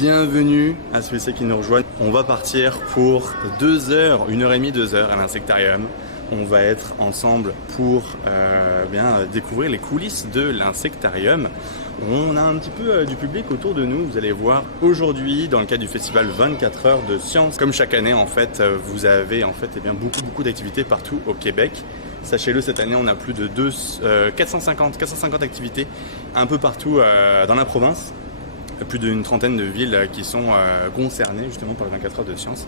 Bienvenue à celui-ci qui nous rejoignent. On va partir pour 2 heures, 1h30, 2 heures à l'insectarium. On va être ensemble pour découvrir les coulisses de l'insectarium. On a un petit peu du public autour de nous, vous allez voir. Aujourd'hui, dans le cadre du festival 24 heures de science, comme chaque année en fait, vous avez beaucoup d'activités partout au Québec. Sachez-le, cette année, on a plus de 450 activités un peu partout dans la province. Plus d'une trentaine de villes qui sont concernées justement par les 24 heures de science.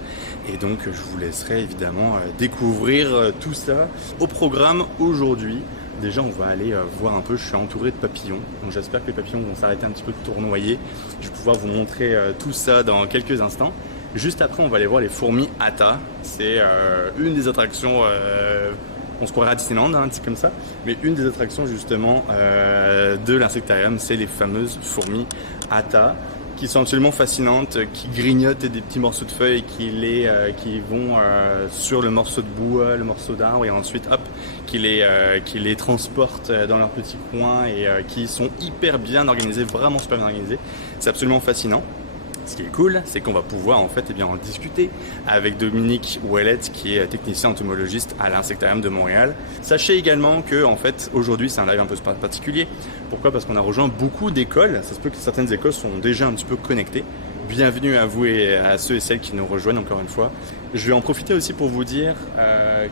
Et donc, je vous laisserai évidemment découvrir tout ça au programme aujourd'hui. Déjà, on va aller voir un peu, je suis entouré de papillons. Donc, j'espère que les papillons vont s'arrêter un petit peu de tournoyer. Je vais pouvoir vous montrer tout ça dans quelques instants. Juste après, on va aller voir les fourmis Atta. C'est une des attractions... on se croirait à Disneyland, un petit comme ça, mais une des attractions justement de l'insectarium, c'est les fameuses fourmis Atta, qui sont absolument fascinantes, qui grignotent des petits morceaux de feuilles et qui vont sur le morceau de bois, le morceau d'arbre, et ensuite hop, qui les transportent dans leur petit coin et qui sont hyper bien organisés, vraiment super bien organisés. C'est absolument fascinant. Ce qui est cool, c'est qu'on va pouvoir en en discuter avec Dominique Ouellette, qui est technicien entomologiste à l'insectarium de Montréal. Sachez également que aujourd'hui c'est un live un peu particulier. Pourquoi? Parce qu'on a rejoint beaucoup d'écoles. Ça se peut que certaines écoles sont déjà un petit peu connectées. Bienvenue à vous et à ceux et celles qui nous rejoignent encore une fois. Je vais en profiter aussi pour vous dire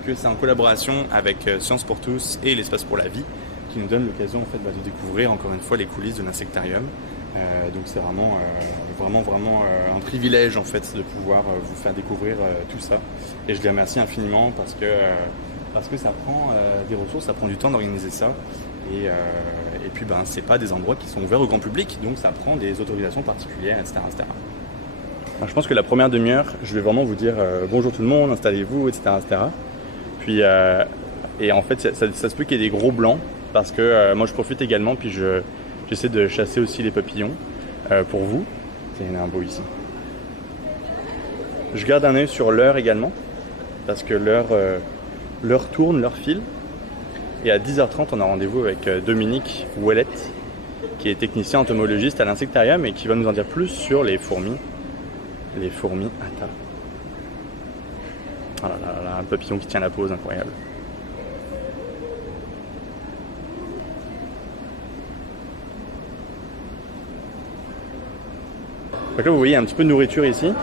que c'est en collaboration avec Science pour tous et l'Espace pour la vie qui nous donne l'occasion de découvrir encore une fois les coulisses de l'insectarium. Donc c'est vraiment un privilège en fait de pouvoir vous faire découvrir tout ça, et je les remercie infiniment parce que ça prend des ressources, ça prend du temps d'organiser ça, et puis c'est pas des endroits qui sont ouverts au grand public, donc ça prend des autorisations particulières, etc. Alors, je pense que la première demi-heure, je vais vraiment vous dire bonjour tout le monde, installez-vous, etc. Puis et en fait ça se peut qu'il y ait des gros blancs parce que moi je profite également, puis j'essaie de chasser aussi les papillons pour vous. Il y en a un beau ici. Je garde un œil sur l'heure également, parce que l'heure tourne, l'heure file. Et à 10h30, on a rendez-vous avec Dominique Ouellette, qui est technicien entomologiste à l'insectarium et qui va nous en dire plus sur les fourmis Atta. Oh là là là, un papillon qui tient la pose, incroyable. Donc là, vous voyez un petit peu de nourriture ici.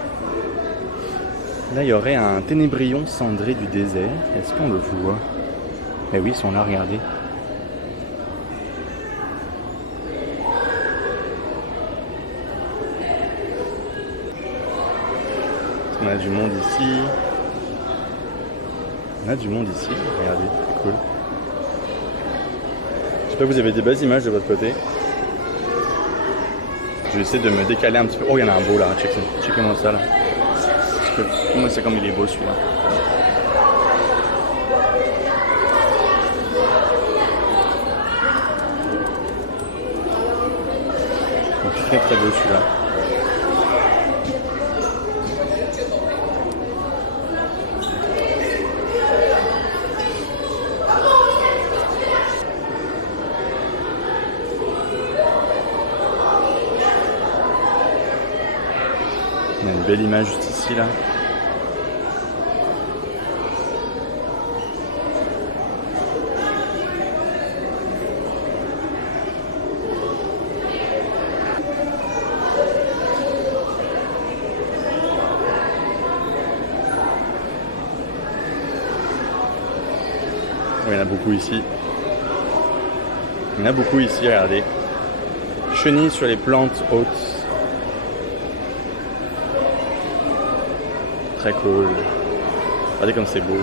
Là, il y aurait un ténébrion cendré du désert. Est-ce qu'on le voit? Eh oui, ils sont là, regardez. On a du monde ici. Regardez, c'est cool. J'espère que vous avez des belles images de votre côté. Je vais essayer de me décaler un petit peu. Oh, il y en a un beau là, checkez-moi ça là. Moi, c'est comme il est beau celui-là. Très très beau celui-là. Il y a une belle image juste ici là. Il y en a beaucoup ici. Regardez. Chenilles sur les plantes hautes. Très cool. Regardez comme c'est beau.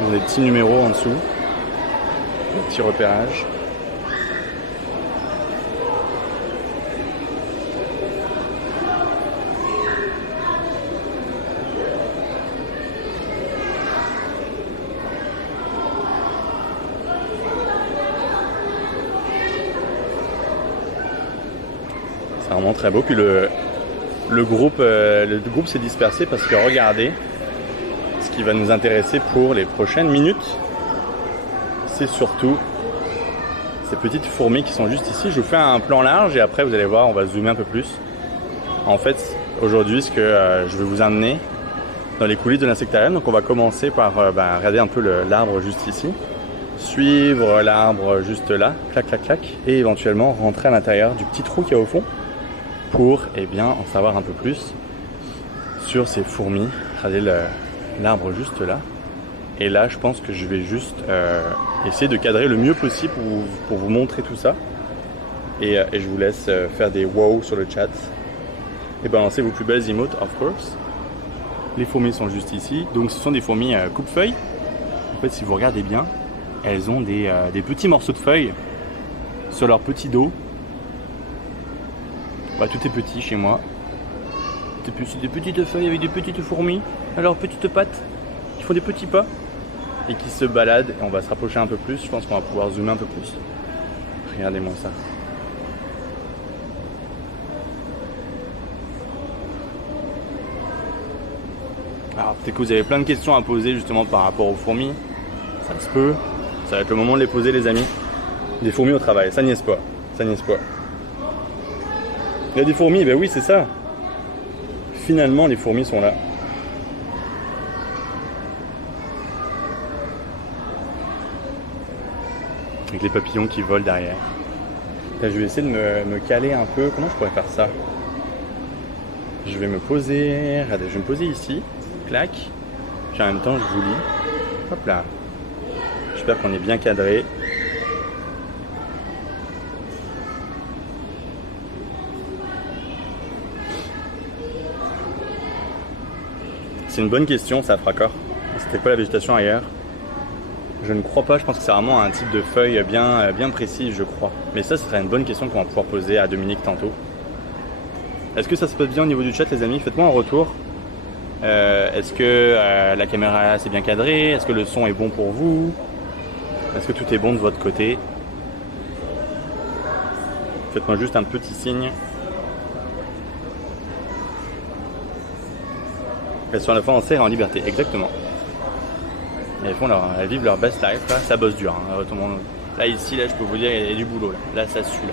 Ils ont des petits numéros en dessous. Des petits repérages. C'est vraiment très beau. Puis le groupe s'est dispersé parce que regardez, ce qui va nous intéresser pour les prochaines minutes, c'est surtout ces petites fourmis qui sont juste ici. Je vous fais un plan large et après vous allez voir, on va zoomer un peu plus. En fait, aujourd'hui, ce que je vais vous amener dans les coulisses de l'insectarium, donc on va commencer par regarder un peu l'arbre juste ici, suivre l'arbre juste là, clac clac clac, et éventuellement rentrer à l'intérieur du petit trou qu'il y a au fond pour en savoir un peu plus sur ces fourmis. Regardez l'arbre juste là. Et là, je pense que je vais juste essayer de cadrer le mieux possible pour vous montrer tout ça. Et je vous laisse faire des wow sur le chat. Et balancer vos plus belles emotes, of course. Les fourmis sont juste ici. Donc ce sont des fourmis coupe-feuilles. En fait, si vous regardez bien, elles ont des petits morceaux de feuilles sur leur petit dos. Tout est petit chez moi. Des petites feuilles avec des petites fourmis à leurs petites pattes qui font des petits pas et qui se baladent. Et on va se rapprocher un peu plus. Je pense qu'on va pouvoir zoomer un peu plus. Regardez-moi ça. Alors peut-être que vous avez plein de questions à poser justement par rapport aux fourmis. Ça se peut. Ça va être le moment de les poser, les amis. Des fourmis au travail, ça niaise pas. Ça niaise pas. Il y a des fourmis, ben oui, c'est ça. Finalement, les fourmis sont là. Avec les papillons qui volent derrière. Là, je vais essayer de me caler un peu. Comment je pourrais faire ça? Je vais me poser. Regardez, je vais me poser ici. Clac. Puis en même temps, je vous lis. Hop là. J'espère qu'on est bien cadré. C'est une bonne question, ça fera corps. C'était quoi la végétation ailleurs? Je ne crois pas, je pense que c'est vraiment un type de feuille bien précis, je crois. Mais ça, ce serait une bonne question qu'on va pouvoir poser à Dominique tantôt. Est-ce que ça se passe bien au niveau du chat, les amis? Faites-moi un retour. Est-ce que la caméra c'est bien cadrée? Est-ce que le son est bon pour vous? Est-ce que tout est bon de votre côté? Faites-moi juste un petit signe. Elles sont à la fois en serre et en liberté, exactement. Elles vivent leur best life, là, ça bosse dur. Hein. Là, ici, là, je peux vous dire, il y a du boulot. Là, ça sue, là.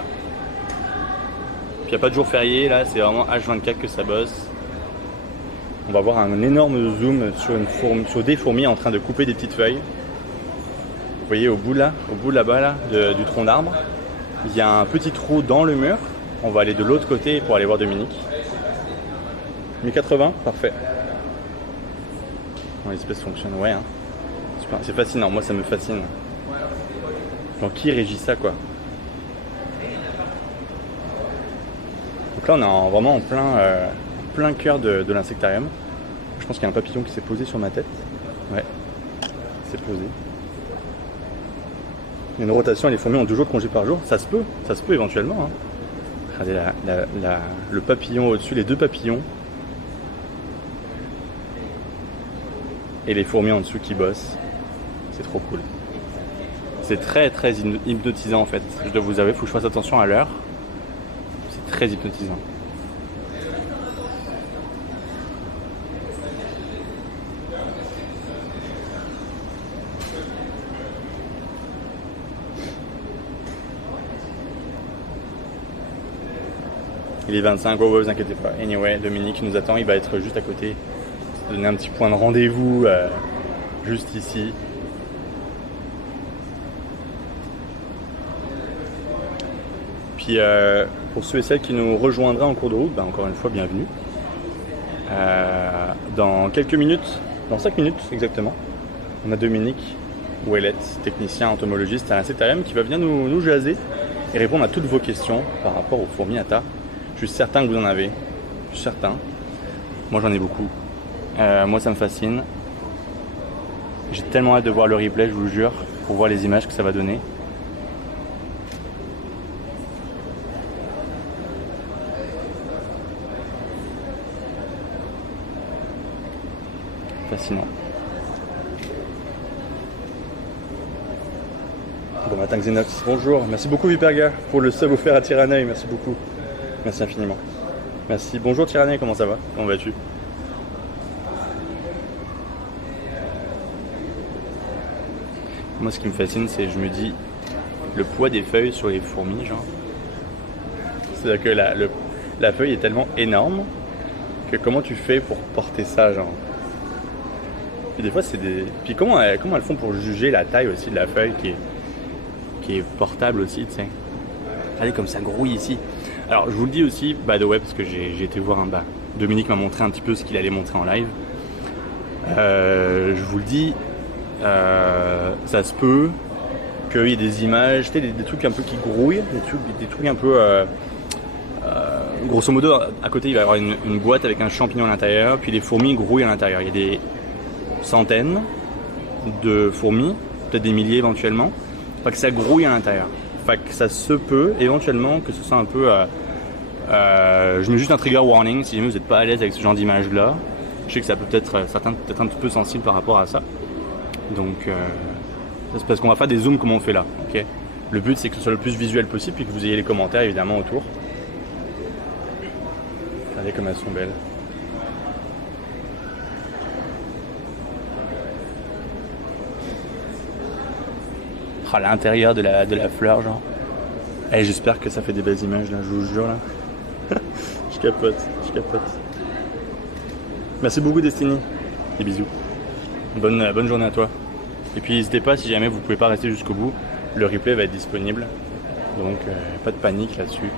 Puis il n'y a pas de jour férié, là, c'est vraiment H24 que ça bosse. On va voir un énorme zoom sur des fourmis en train de couper des petites feuilles. Vous voyez au bout là-bas là, du tronc d'arbre, il y a un petit trou dans le mur. On va aller de l'autre côté pour aller voir Dominique. 1080, parfait. Bon, l'espèce fonctionne, ouais. Hein. C'est fascinant, moi ça me fascine. Donc qui régit ça quoi? Donc là on est vraiment en plein cœur de l'insectarium. Je pense qu'il y a un papillon qui s'est posé sur ma tête. Ouais, c'est posé. Il y a une rotation et les fourmis ont 2 jours de congé par jour. Ça se peut éventuellement. Hein. Regardez le papillon au-dessus, les 2 papillons. Et les fourmis en dessous qui bossent. C'est trop cool. C'est très très hypnotisant en fait. Je dois vous avouer, il faut que je fasse attention à l'heure. C'est très hypnotisant. Il est 25, oh, vous inquiétez pas. Anyway, Dominique nous attend, il va être juste à côté. Donner un petit point de rendez-vous juste ici. Puis pour ceux et celles qui nous rejoindraient en cours de route, encore une fois, bienvenue. Dans quelques minutes, dans 5 minutes exactement, on a Dominique Ouellette, technicien entomologiste à l'insectarium, qui va venir nous jaser et répondre à toutes vos questions par rapport aux fourmis Atta. Je suis certain que vous en avez. Je suis certain. Moi j'en ai beaucoup. Moi ça me fascine. J'ai tellement hâte de voir le replay, je vous le jure, pour voir les images que ça va donner. Fascinant. Bon matin Xenox, bonjour, merci beaucoup Viperga pour le sub offert à Tyrannoy, merci beaucoup. Merci infiniment. Merci, bonjour Tyrannoy, comment ça va? Comment vas-tu? Moi ce qui me fascine c'est, je me dis, le poids des feuilles sur les fourmis, genre. C'est-à-dire que la feuille est tellement énorme que comment tu fais pour porter ça, genre. Et des fois, c'est des... Puis comment elles font pour juger la taille aussi de la feuille qui est portable aussi, tu sais. Allez, comme ça grouille ici. Alors, je vous le dis aussi, by the way, parce que j'ai été voir un... Dominique m'a montré un petit peu ce qu'il allait montrer en live. Je vous le dis, ça se peut qu'il y ait des images, tu sais, des trucs un peu qui grouillent, des trucs un peu... grosso modo, à côté, il va y avoir une boîte avec un champignon à l'intérieur, puis les fourmis grouillent à l'intérieur. Il y a des centaines de fourmis, peut-être des milliers éventuellement, fait que ça grouille à l'intérieur. Fait que ça se peut éventuellement que ce soit un peu... je mets juste un trigger warning si jamais vous n'êtes pas à l'aise avec ce genre d'image là. Je sais que ça peut peut-être certains peut-être un petit peu sensible par rapport à ça. Donc c'est parce qu'on va faire des zooms comme on fait là. Okay, le but c'est que ce soit le plus visuel possible puis que vous ayez les commentaires évidemment autour. Regardez comme elles sont belles. À l'intérieur de la fleur, genre. Et j'espère que ça fait des belles images là, je vous jure là. je capote. Merci beaucoup Destiny. Des bisous. Bonne journée à toi. Et puis n'hésitez pas, si jamais vous pouvez pas rester jusqu'au bout, le replay va être disponible. Donc pas de panique là-dessus.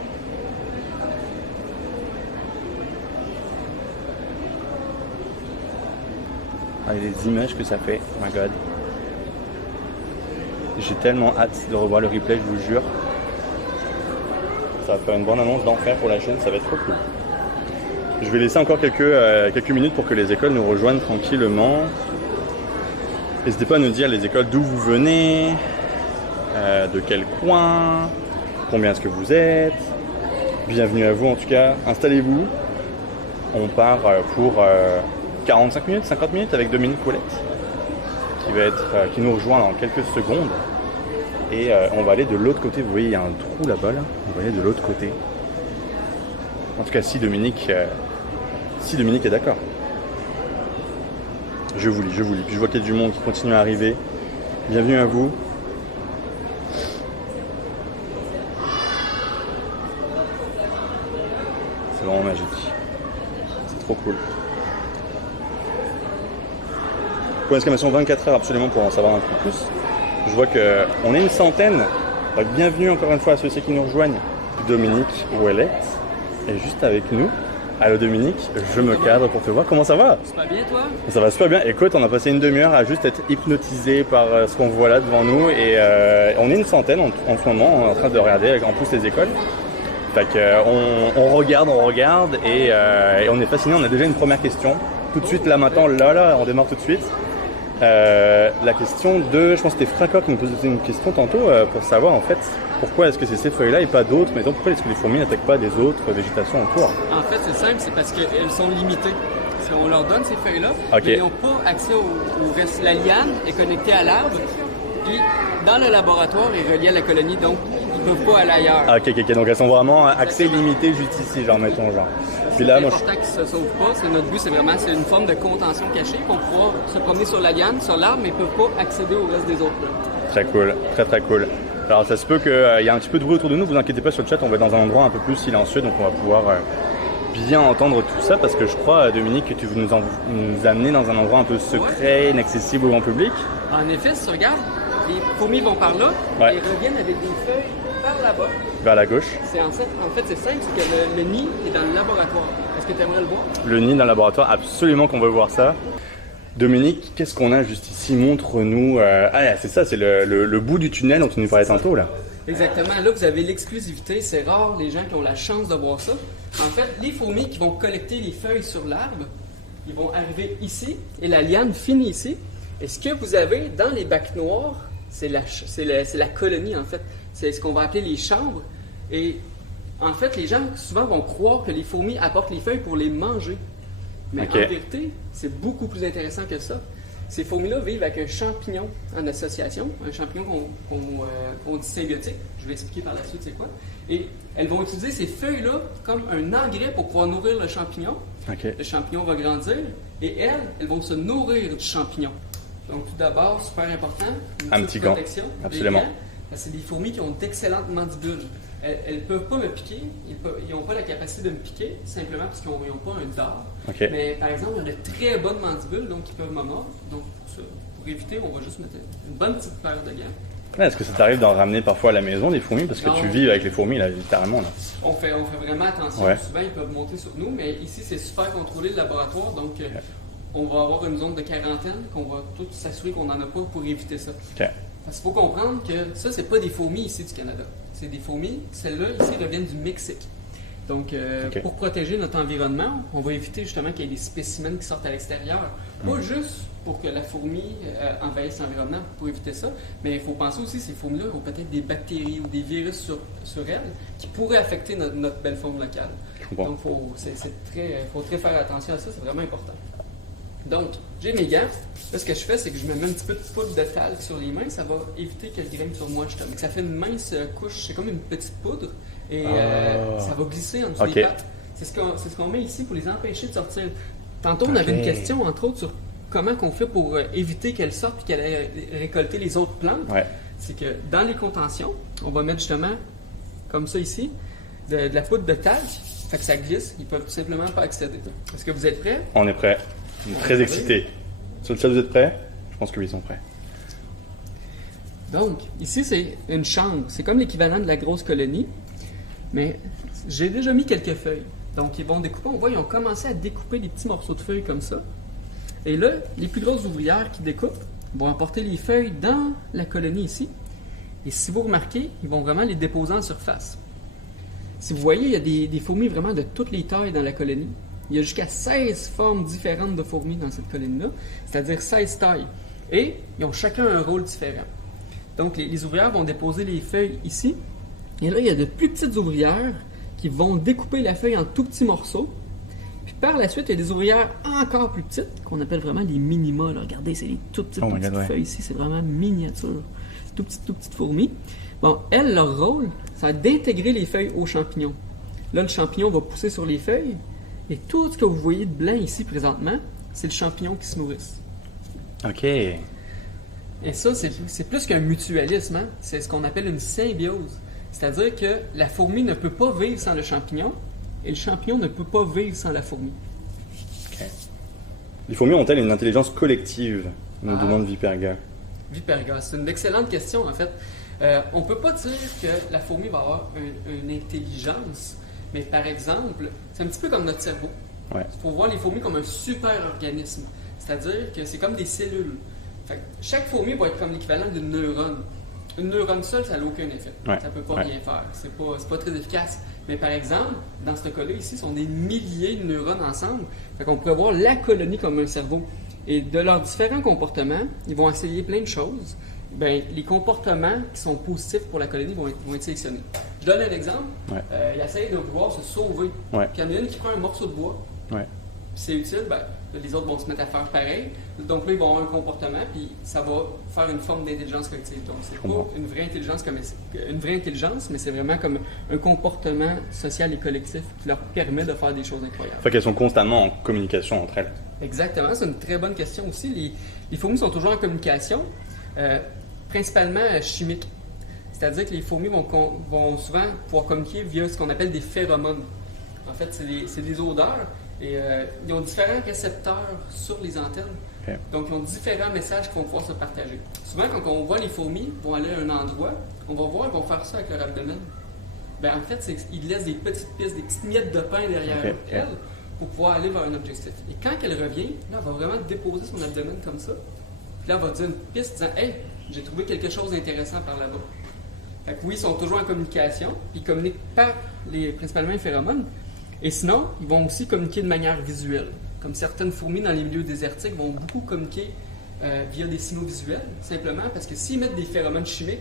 Allez, les images que ça fait, oh my god. J'ai tellement hâte de revoir le replay, je vous jure. Ça va faire une bonne annonce d'enfer pour la chaîne, ça va être trop cool. Je vais laisser encore quelques minutes pour que les écoles nous rejoignent tranquillement. N'hésitez pas à nous dire les écoles d'où vous venez, de quel coin, combien est-ce que vous êtes. Bienvenue à vous en tout cas, installez-vous. On part pour 45 minutes, 50 minutes avec Dominique Ouellette. Qui nous rejoint dans quelques secondes et on va aller de l'autre côté. Vous voyez, il y a un trou là-bas là. On va aller de l'autre côté. En tout cas, si Dominique est d'accord. Je vous lis. Puis je vois qu'il y a du monde qui continue à arriver. Bienvenue à vous. C'est vraiment magique. C'est trop cool. Pour l'exclamation 24 heures absolument pour en savoir un peu plus. Je vois qu'on est une centaine. Donc, bienvenue encore une fois à ceux-ci qui nous rejoignent. Dominique Ouellette est juste avec nous. Allô Dominique, je me cadre pour te voir. Comment ça va? Ça va bien toi? Ça va super bien. Écoute, on a passé une demi-heure à juste être hypnotisé par ce qu'on voit là devant nous. Et on est une centaine en ce moment en train de regarder en plus les écoles. Fait qu'on regarde et on est fasciné. On a déjà une première question. Tout de suite là maintenant, là, on démarre tout de suite. La question de, je pense que c'était Franca qui nous posait une question tantôt pour savoir en fait pourquoi est-ce que c'est ces feuilles-là et pas d'autres, mais donc pourquoi est-ce que les fourmis n'attaquent pas des autres végétations autour? En fait c'est simple, c'est parce qu'elles sont limitées. Si on leur donne ces feuilles-là, okay, mais ils n'ont pas accès au reste. La liane est connectée à l'arbre, puis dans le laboratoire est reliée à la colonie, donc ils ne peuvent pas aller ailleurs. Ah, ok, donc elles sont vraiment accès limité juste ici, genre mettons genre. C'est important qu'ils ne se sauvent pas, notre but c'est une forme de contention cachée, qu'on pourra se promener sur la liane, sur l'arbre, mais ils ne peuvent pas accéder au reste des autres. Très cool, très cool. Alors ça se peut qu'il y a un petit peu de bruit autour de nous, vous inquiétez pas sur le chat, on va être dans un endroit un peu plus silencieux, donc on va pouvoir bien entendre tout ça, parce que je crois, Dominique, que tu veux nous amener dans un endroit un peu secret, inaccessible au grand public. En effet, si tu regardes, les fourmis vont par là, et reviennent avec des feuilles par là-bas. Vers la gauche. En fait, c'est simple, c'est que le nid est dans le laboratoire. Est-ce que tu aimerais le voir? Le nid dans le laboratoire, absolument qu'on veut voir ça. Dominique, qu'est-ce qu'on a juste ici? Montre-nous. C'est ça, c'est le bout du tunnel dont tu nous parlais tantôt là. Exactement, là vous avez l'exclusivité, c'est rare les gens qui ont la chance de voir ça. En fait, les fourmis qui vont collecter les feuilles sur l'arbre, ils vont arriver ici et la liane finit ici. Et ce que vous avez dans les bacs noirs, c'est la colonie en fait. C'est ce qu'on va appeler les chambres. Et en fait, les gens souvent vont croire que les fourmis apportent les feuilles pour les manger. Mais en vérité, c'est beaucoup plus intéressant que ça. Ces fourmis-là vivent avec un champignon en association, un champignon qu'on dit symbiotique. Je vais expliquer par la suite c'est quoi. Et elles vont utiliser ces feuilles-là comme un engrais pour pouvoir nourrir le champignon. Le champignon va grandir et elles vont se nourrir du champignon. Donc tout d'abord, super important, un petit gant, absolument. Parce que c'est des fourmis qui ont d'excellentes mandibules. Elles ne peuvent pas me piquer, ils n'ont pas la capacité de me piquer, simplement parce qu'ils n'ont pas un dard. Okay. Mais par exemple, ils ont de très bonnes mandibules, donc ils peuvent me mordre. Donc pour éviter, on va juste mettre une bonne petite paire de gants. Est-ce que ça t'arrive d'en ramener parfois à la maison des fourmis? Parce que tu vis avec les fourmis, là, littéralement. Là. On fait vraiment attention. Souvent, ils peuvent monter sur nous, mais ici, c'est super contrôlé le laboratoire. Donc, on va avoir une zone de quarantaine qu'on va tout s'assurer qu'on n'en a pas pour éviter ça. Okay. Parce qu'il faut comprendre que ça, c'est pas des fourmis ici du Canada. C'est des fourmis, celles-là, ici, reviennent du Mexique. Donc, pour protéger notre environnement, on va éviter justement qu'il y ait des spécimens qui sortent à l'extérieur. Pas juste pour que la fourmi envahisse l'environnement, pour éviter ça, mais il faut penser aussi que ces fourmis-là ont peut-être des bactéries ou des virus sur elles qui pourraient affecter notre belle faune locale. Donc, il faut très faire attention à ça, c'est vraiment important. Donc, j'ai mes gants. Là, ce que je fais, c'est que je me mets un petit peu de poudre de talc sur les mains. Ça va éviter qu'elle grimpe sur moi, justement. Ça fait une mince couche, c'est comme une petite poudre. Et ça va glisser en dessous des pattes. C'est ce qu'on met ici pour les empêcher de sortir. Tantôt, on avait une question, entre autres, sur comment on fait pour éviter qu'elles sortent et qu'elles aient récolté les autres plantes. C'est que dans les contentions, on va mettre justement, comme ça ici, de la poudre de talc. Fait que ça glisse. Ils peuvent tout simplement pas accéder. Est-ce que vous êtes prêts? On est prêts. Très excités. Sur le chat, vous êtes prêts? Je pense que oui, ils sont prêts. Donc, ici, c'est une chambre. C'est comme l'équivalent de la grosse colonie. Mais j'ai déjà mis quelques feuilles. Donc, ils vont découper. On voit, ils ont commencé à découper des petits morceaux de feuilles comme ça. Et là, les plus grosses ouvrières qui découpent vont apporter les feuilles dans la colonie ici. Et si vous remarquez, ils vont vraiment les déposer en surface. Si vous voyez, il y a des fourmis vraiment de toutes les tailles dans la colonie. Il y a jusqu'à 16 formes différentes de fourmis dans cette colonie-là, c'est-à-dire 16 tailles. Et ils ont chacun un rôle différent. Donc, les ouvrières vont déposer les feuilles ici. Et là, il y a de plus petites ouvrières qui vont découper la feuille en tout petits morceaux. Puis par la suite, il y a des ouvrières encore plus petites, qu'on appelle vraiment les minima. Là. Regardez, c'est les toutes petites feuilles ici. C'est vraiment miniature. Tout petites fourmis. Bon, elles, leur rôle, ça va être d'intégrer les feuilles aux champignons. Là, le champignon va pousser sur les feuilles. Et tout ce que vous voyez de blanc ici présentement, c'est le champignon qui se nourrisse. OK. Et ça, c'est plus qu'un mutualisme. Hein? C'est ce qu'on appelle une symbiose. C'est-à-dire que la fourmi ne peut pas vivre sans le champignon et le champignon ne peut pas vivre sans la fourmi. OK. Les fourmis ont-elles une intelligence collective? Nous demande Viperga. Viperga, c'est une excellente question en fait. On ne peut pas dire que la fourmi va avoir une intelligence. Mais par exemple, c'est un petit peu comme notre cerveau. Il faut voir les fourmis comme un super organisme. C'est-à-dire que c'est comme des cellules. Fait que chaque fourmi va être comme l'équivalent d'une neurone. Une neurone seule, ça n'a aucun effet. Ça ne peut pas rien faire. C'est pas très efficace. Mais par exemple, dans ce cas-là, ici, ce sont des milliers de neurones ensemble. Fait qu'on pourrait voir la colonie comme un cerveau. Et de leurs différents comportements, ils vont essayer plein de choses. Ben, les comportements qui sont positifs pour la colonie vont être sélectionnés. Je donne un exemple. Il essaye de pouvoir se sauver. Puis il y en a une qui prend un morceau de bois. Puis c'est utile, ben, les autres vont se mettre à faire pareil. Donc là, ils vont avoir un comportement, puis ça va faire une forme d'intelligence collective. Donc c'est pas une vraie intelligence, mais c'est vraiment comme un comportement social et collectif qui leur permet de faire des choses incroyables. Fait qu'elles sont constamment en communication entre elles. Exactement, c'est une très bonne question aussi. Les fourmis sont toujours en communication. Principalement chimique. C'est-à-dire que les fourmis vont souvent pouvoir communiquer via ce qu'on appelle des phéromones. En fait, c'est des odeurs et ils ont différents récepteurs sur les antennes. Donc, ils ont différents messages qui vont pouvoir se partager. Souvent, quand on voit les fourmis vont aller à un endroit, on va voir, ils vont faire ça avec leur abdomen. Ben, en fait, ils laissent des petites pistes, des petites miettes de pain derrière elles pour pouvoir aller vers un objectif. Et quand elle revient, là, elle va vraiment déposer son abdomen comme ça. Puis là, elle va dire une piste disant « Hey, j'ai trouvé quelque chose d'intéressant par là-bas. » Fait que oui, ils sont toujours en communication, puis ils communiquent par principalement les phéromones. Et sinon, ils vont aussi communiquer de manière visuelle. Comme certaines fourmis dans les milieux désertiques vont beaucoup communiquer via des signaux visuels, simplement parce que s'ils mettent des phéromones chimiques,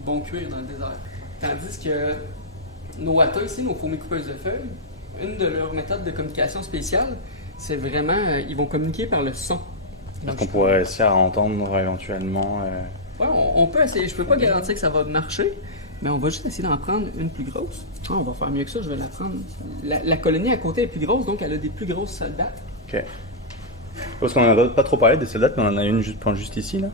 ils vont cuire dans le désert. Tandis que nos Hata ici, nos fourmis coupeuses de feuilles, une de leurs méthodes de communication spéciale, c'est vraiment, ils vont communiquer par le son. Est-ce qu'on pourrait essayer à entendre éventuellement Oui, on peut essayer. Je ne peux pas garantir que ça va marcher, mais on va juste essayer d'en prendre une plus grosse. On va faire mieux que ça, je vais la prendre. La colonie à côté est plus grosse, donc elle a des plus grosses soldats. OK. Parce qu'on n'en a pas trop parlé des soldats, mais on en a une juste ici, là.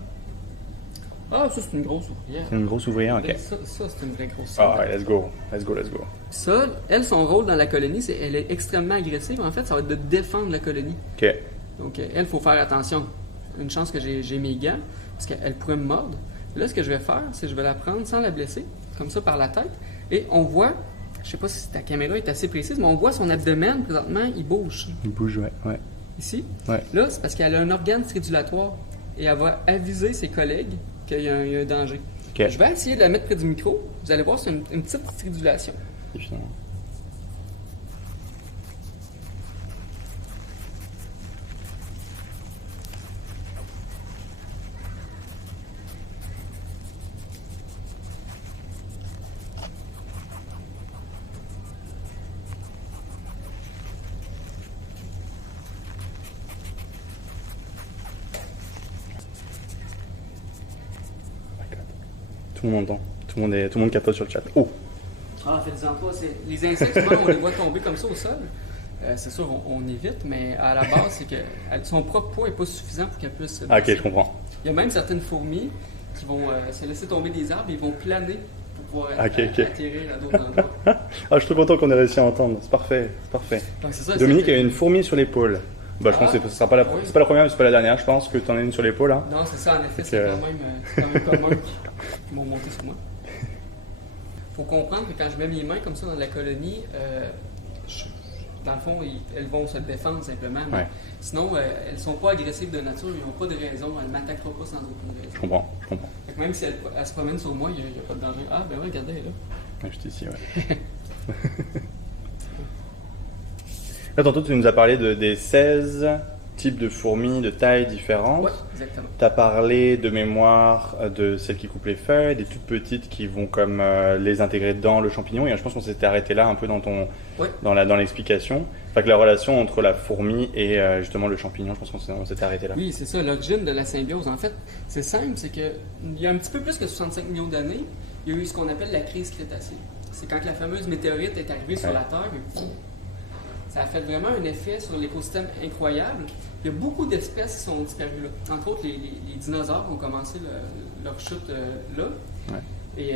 Ah, ça, c'est une grosse ouvrière. C'est une grosse ouvrière, ok. Ça, c'est une vraie grosse Ah, cigale. ouais, let's go. Let's go, let's go. Ça, elle, son rôle dans la colonie, c'est elle est extrêmement agressive. En fait, ça va être de défendre la colonie. Ok. Donc, elle, il faut faire attention. Une chance que j'ai mes gants, parce qu'elle pourrait me mordre. Là, ce que je vais faire, c'est que je vais la prendre sans la blesser, comme ça, par la tête. Et on voit, je sais pas si ta caméra est assez précise, mais on voit son abdomen, présentement, il bouge. Il bouge, ouais. Ici. Ouais. Là, c'est parce qu'elle a un organe stridulatoire. Et elle va aviser ses collègues qu'il y a un danger. Ok. Je vais essayer de la mettre près du micro. Vous allez voir, c'est une petite stridulation. Évidemment. Tout le monde entend. Tout le monde capote sur le chat. Oh! Ah, faites-en pas. Les insectes, souvent, on les voit tomber comme ça au sol. C'est sûr, on évite, mais à la base, c'est que son propre poids n'est pas suffisant pour qu'elle puisse se Ah, ok, blesser. je comprends. Il y a même certaines fourmis qui vont se laisser tomber des arbres et ils vont planer pour pouvoir Ok. atterrir à d'autres endroits. Ah, je suis trop content qu'on ait réussi à entendre. C'est parfait, c'est parfait. Donc, c'est ça, Dominique c'est a une fourmi sur l'épaule. Bah, je pense que ce sera pas la, oui. c'est pas la première, mais c'est pas la dernière. Je pense que tu en as une sur l'épaule, hein. Non, c'est ça, en effet, Donc, c'est quand même commun qui m'ont monté sur moi. Faut comprendre que quand je mets mes mains comme ça dans la colonie, dans le fond, elles vont se défendre simplement. Mais Ouais. sinon, elles sont pas agressives de nature, ils n'ont pas de raison, elles ne m'attaqueront pas sans aucune raison. Je comprends. Fait que même si elle se promène sur moi, il n'y a pas de danger. Ah, ben oui, regardez, elle est là. Ouais, juste ici, ouais. Là, tantôt, tu nous as parlé des 16 types de fourmis de tailles différentes. Oui, exactement. Tu as parlé de mémoire de celles qui coupent les feuilles, des toutes petites qui vont comme les intégrer dans le champignon. Et je pense qu'on s'était arrêté là un peu Ouais. dans l'explication. Enfin, que la relation entre la fourmi et justement le champignon, je pense qu'on s'était arrêté là. Oui, c'est ça, l'origine de la symbiose. En fait, c'est simple, c'est que il y a un petit peu plus que 65 millions d'années, il y a eu ce qu'on appelle la crise crétacée. C'est quand la fameuse météorite est arrivée sur Ouais. la Terre, et ça a fait vraiment un effet sur l'écosystème incroyable. Il y a beaucoup d'espèces qui sont disparues là. Entre autres, les dinosaures ont commencé leur chute là. Ouais. Et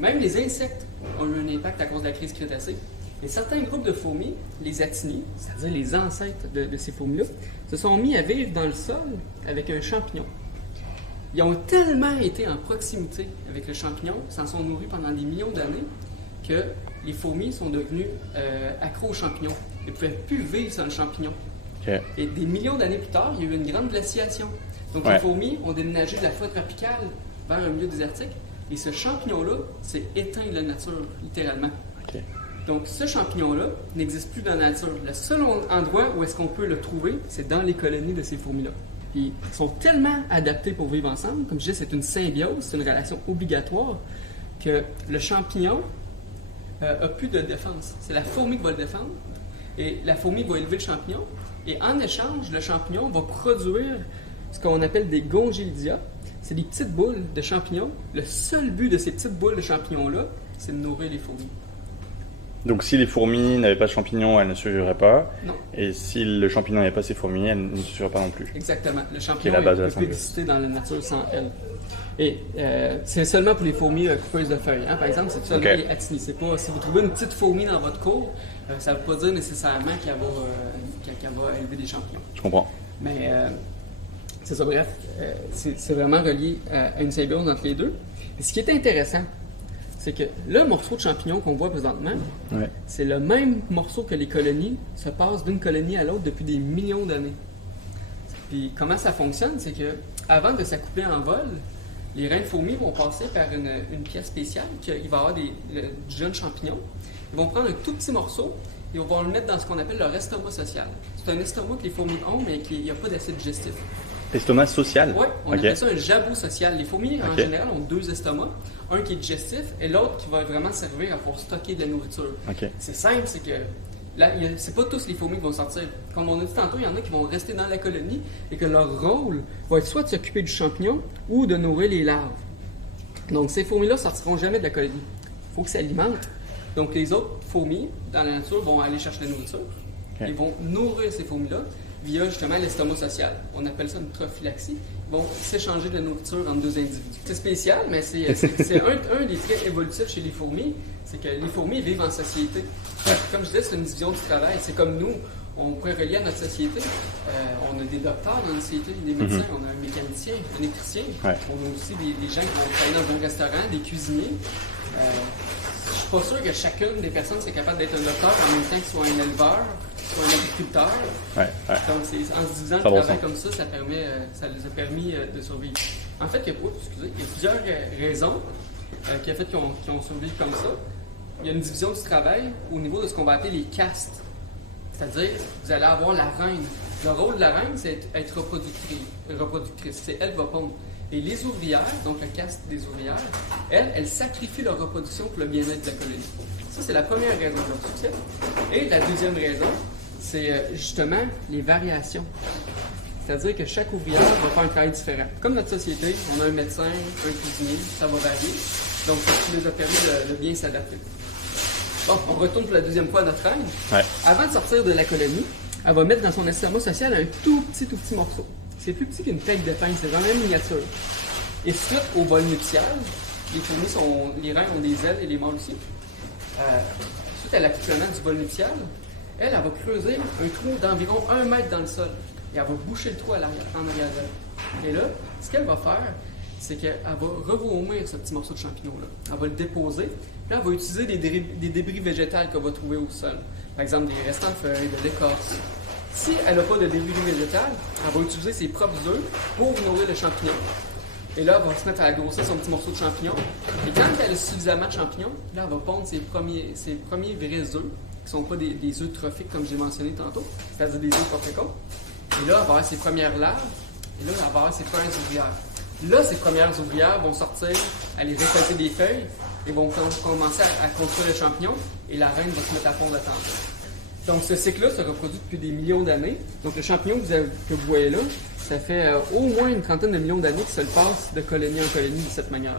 même les insectes ont eu un impact à cause de la crise crétacée. Et certains groupes de fourmis, les actinies, c'est-à-dire les ancêtres de ces fourmis-là, se sont mis à vivre dans le sol avec un champignon. Ils ont tellement été en proximité avec le champignon, s'en sont nourris pendant des millions d'années, que les fourmis sont devenues accros aux champignons. Ils ne pouvaient plus vivre sans le champignon. Ok. Et des millions d'années plus tard, il y a eu une grande glaciation. Donc Ouais. les fourmis ont déménagé de la forêt tropicale vers un milieu désertique. Et ce champignon-là s'est éteint de la nature, littéralement. Ok. Donc ce champignon-là n'existe plus dans la nature. Le seul endroit où est-ce qu'on peut le trouver, c'est dans les colonies de ces fourmis-là. Puis ils sont tellement adaptés pour vivre ensemble. Comme je disais, c'est une symbiose, c'est une relation obligatoire, que le champignon a plus de défense. C'est la fourmi qui va le défendre. Et la fourmi va élever le champignon. Et en échange, le champignon va produire ce qu'on appelle des gongilidia. C'est des petites boules de champignons. Le seul but de ces petites boules de champignons-là, c'est de nourrir les fourmis. Donc, si les fourmis n'avaient pas de champignons, elles ne survivraient pas. Non. Et si le champignon n'avait pas ses fourmis, elles ne survivraient pas non plus. Exactement. Le Qui est champignon la base de ne la peut plus symbiose. exister dans la nature sans elle. Et c'est seulement pour les fourmis coupeuses de feuilles. Hein? Par exemple, c'est seulement Ok. les actinies. C'est pas, si vous trouvez une petite fourmi dans votre cour, ça ne veut pas dire nécessairement qu'elle va élever des champignons. Je comprends. Mais c'est ça, bref, c'est vraiment relié à une symbiose entre les deux. Et ce qui est intéressant, c'est que le morceau de champignon qu'on voit présentement, Ouais. c'est le même morceau que les colonies se passent d'une colonie à l'autre depuis des millions d'années. Puis comment ça fonctionne, c'est que avant de s'accoupler en vol, les reines fourmis vont passer par une pièce spéciale, il va y avoir du jeune champignon. Ils vont prendre un tout petit morceau et ils vont le mettre dans ce qu'on appelle leur estomac social. C'est un estomac que les fourmis ont, mais il n'y a pas d'acide digestif. Estomac social? Oui, on Ok. appelle ça un jabot social. Les fourmis, en Ok. général, ont deux estomacs. Un qui est digestif et l'autre qui va vraiment servir à pour stocker de la nourriture. Ok. C'est simple, c'est que là, c'est pas tous les fourmis qui vont sortir. Comme on a dit tantôt, il y en a qui vont rester dans la colonie et que leur rôle va être soit de s'occuper du champignon ou de nourrir les larves. Donc ces fourmis-là ne sortiront jamais de la colonie. Il faut que ça alimente. Donc les autres fourmis dans la nature vont aller chercher la nourriture. Ok. Ils vont nourrir ces fourmis-là. via justement l'estomac social. On appelle ça une trophylaxie. Ils vont s'échanger de la nourriture entre deux individus. C'est spécial, mais c'est un des traits évolutifs chez les fourmis, c'est que les fourmis vivent en société. Ouais. Comme je disais, c'est une division du travail. C'est comme nous, on pourrait relier à notre société. On a des docteurs dans notre société, des médecins, on a un mécanicien, un électricien. Ouais. On a aussi des gens qui vont travailler dans un restaurant, des cuisiniers. Je suis pas sûr que chacune des personnes soit capable d'être un docteur en même temps qu'il soit un éleveur, soit un agriculteur. Ouais, ouais. Donc, en se divisant le travail comme ça, ça les a permis de survivre. En fait, il y a plusieurs raisons qui ont fait qu'ils ont survécu comme ça. Il y a une division du travail au niveau de ce qu'on va appeler les castes. C'est-à-dire, vous allez avoir la reine. Le rôle de la reine, c'est être reproductrice. C'est elle qui va pondre. Et les ouvrières, donc la caste des ouvrières, elles sacrifient leur reproduction pour le bien-être de la colonie. Ça, c'est la première raison de leur succès. Et la deuxième raison, c'est justement les variations. C'est-à-dire que chaque ouvrière va faire un travail différent. Comme notre société, on a un médecin, un cuisinier, ça va varier. Donc, ça nous a permis de bien s'adapter. Bon, on retourne pour la deuxième fois à notre reine. Ouais. Avant de sortir de la colonie, elle va mettre dans son estomac social un tout petit morceau. C'est plus petit qu'une tête de pain, c'est vraiment miniature. Et suite au vol nuptial, les reines ont des ailes et les mâles aussi. Suite à l'accouplement du vol nuptial, elle va creuser un trou d'environ 1 mètre dans le sol. Et elle va boucher le trou en arrière d'elle. Et là, ce qu'elle va faire, c'est qu'elle va revomir ce petit morceau de champignon-là. Elle va le déposer, puis elle va utiliser des débris végétaux qu'elle va trouver au sol. Par exemple, des restants de feuilles, de l'écorce. Si elle n'a pas de débris végétal, elle va utiliser ses propres œufs pour nourrir le champignon. Et là, elle va se mettre à grossir son petit morceau de champignon. Et quand elle a suffisamment de champignons, là, elle va pondre ses premiers vrais œufs, qui ne sont pas des œufs trophiques comme j'ai mentionné tantôt, c'est-à-dire des œufs pas féconds. Et là, elle va avoir ses premières larves, et là, elle va avoir ses premières ouvrières. Là, ces premières ouvrières vont sortir, aller récolter des feuilles, et vont commencer à construire le champignon, et la reine va se mettre à fondre la tente. Donc, ce cycle-là se reproduit depuis des millions d'années. Donc, le champignon que vous voyez là, ça fait au moins une trentaine de millions d'années qu'il se le passe de colonie en colonie de cette manière-là.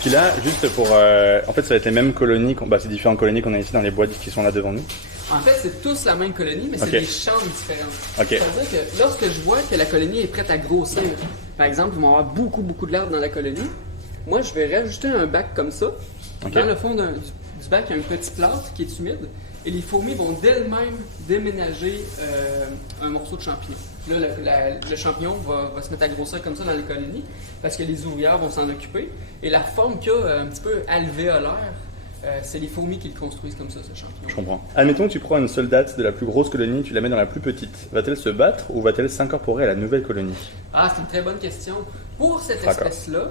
Puis là, juste pour... en fait, ça va être les mêmes colonies, ces différentes colonies qu'on a ici dans les boîtes qui sont là devant nous. En fait, c'est tous la même colonie, mais c'est des chambres différentes. Okay. C'est-à-dire que lorsque je vois que la colonie est prête à grossir, par exemple, ils vont avoir beaucoup de larves dans la colonie, moi, je vais rajouter un bac comme ça. Dans le fond du bac, il y a un petit plâtre qui est humide, et les fourmis vont d'elles-mêmes déménager un morceau de champignon. Là, le champignon va se mettre à grossir comme ça dans la colonie, parce que les ouvrières vont s'en occuper. Et la forme qu'il y a, un petit peu alvéolaire, c'est les fourmis qui le construisent comme ça, ce champignon. Je comprends. Admettons que tu prends une soldate de la plus grosse colonie, tu la mets dans la plus petite. Va-t-elle se battre ou va-t-elle s'incorporer à la nouvelle colonie? Ah, c'est une très bonne question. Pour cette espèce-là,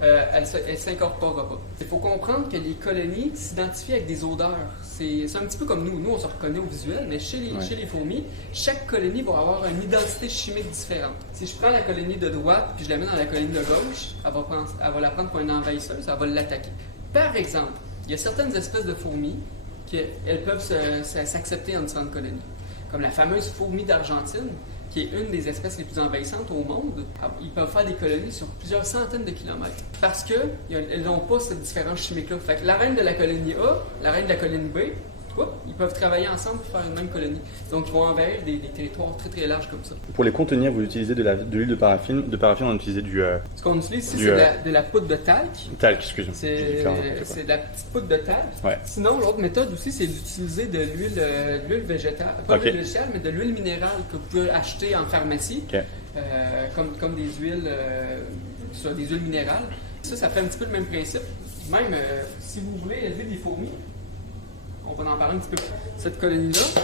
elle ne s'incorporera pas. Il faut comprendre que les colonies s'identifient avec des odeurs. C'est un petit peu comme nous. Nous, on se reconnaît au visuel, mais chez les fourmis, chaque colonie va avoir une identité chimique différente. Si je prends la colonie de droite puis je la mets dans la colonie de gauche, elle va la prendre pour une envahisseuse, elle va l'attaquer. Par exemple, il y a certaines espèces de fourmis qui elles peuvent s'accepter en différentes colonies. Comme la fameuse fourmi d'Argentine, qui est une des espèces les plus envahissantes au monde. Ils peuvent faire des colonies sur plusieurs centaines de kilomètres parce qu'elles n'ont pas cette différence chimique-là. Fait que la reine de la colonie A, la reine de la colonie B, ils peuvent travailler ensemble pour faire une même colonie. Donc, ils vont envahir des territoires très très larges comme ça. Pour les contenir, vous utilisez de l'huile de paraffine. De paraffine, on utilise du... Ce qu'on utilise ici, c'est de la poudre de talc. Talc, excusez-moi. C'est de la petite poudre de talc. Ouais. Sinon, l'autre méthode aussi, c'est d'utiliser de l'huile végétale. Pas de l'huile végétale, mais de l'huile minérale que vous pouvez acheter en pharmacie. Comme des huiles, des huiles minérales. Ça fait un petit peu le même principe. Même si vous voulez élever des fourmis, on va en parler un petit peu. Cette colonie-là,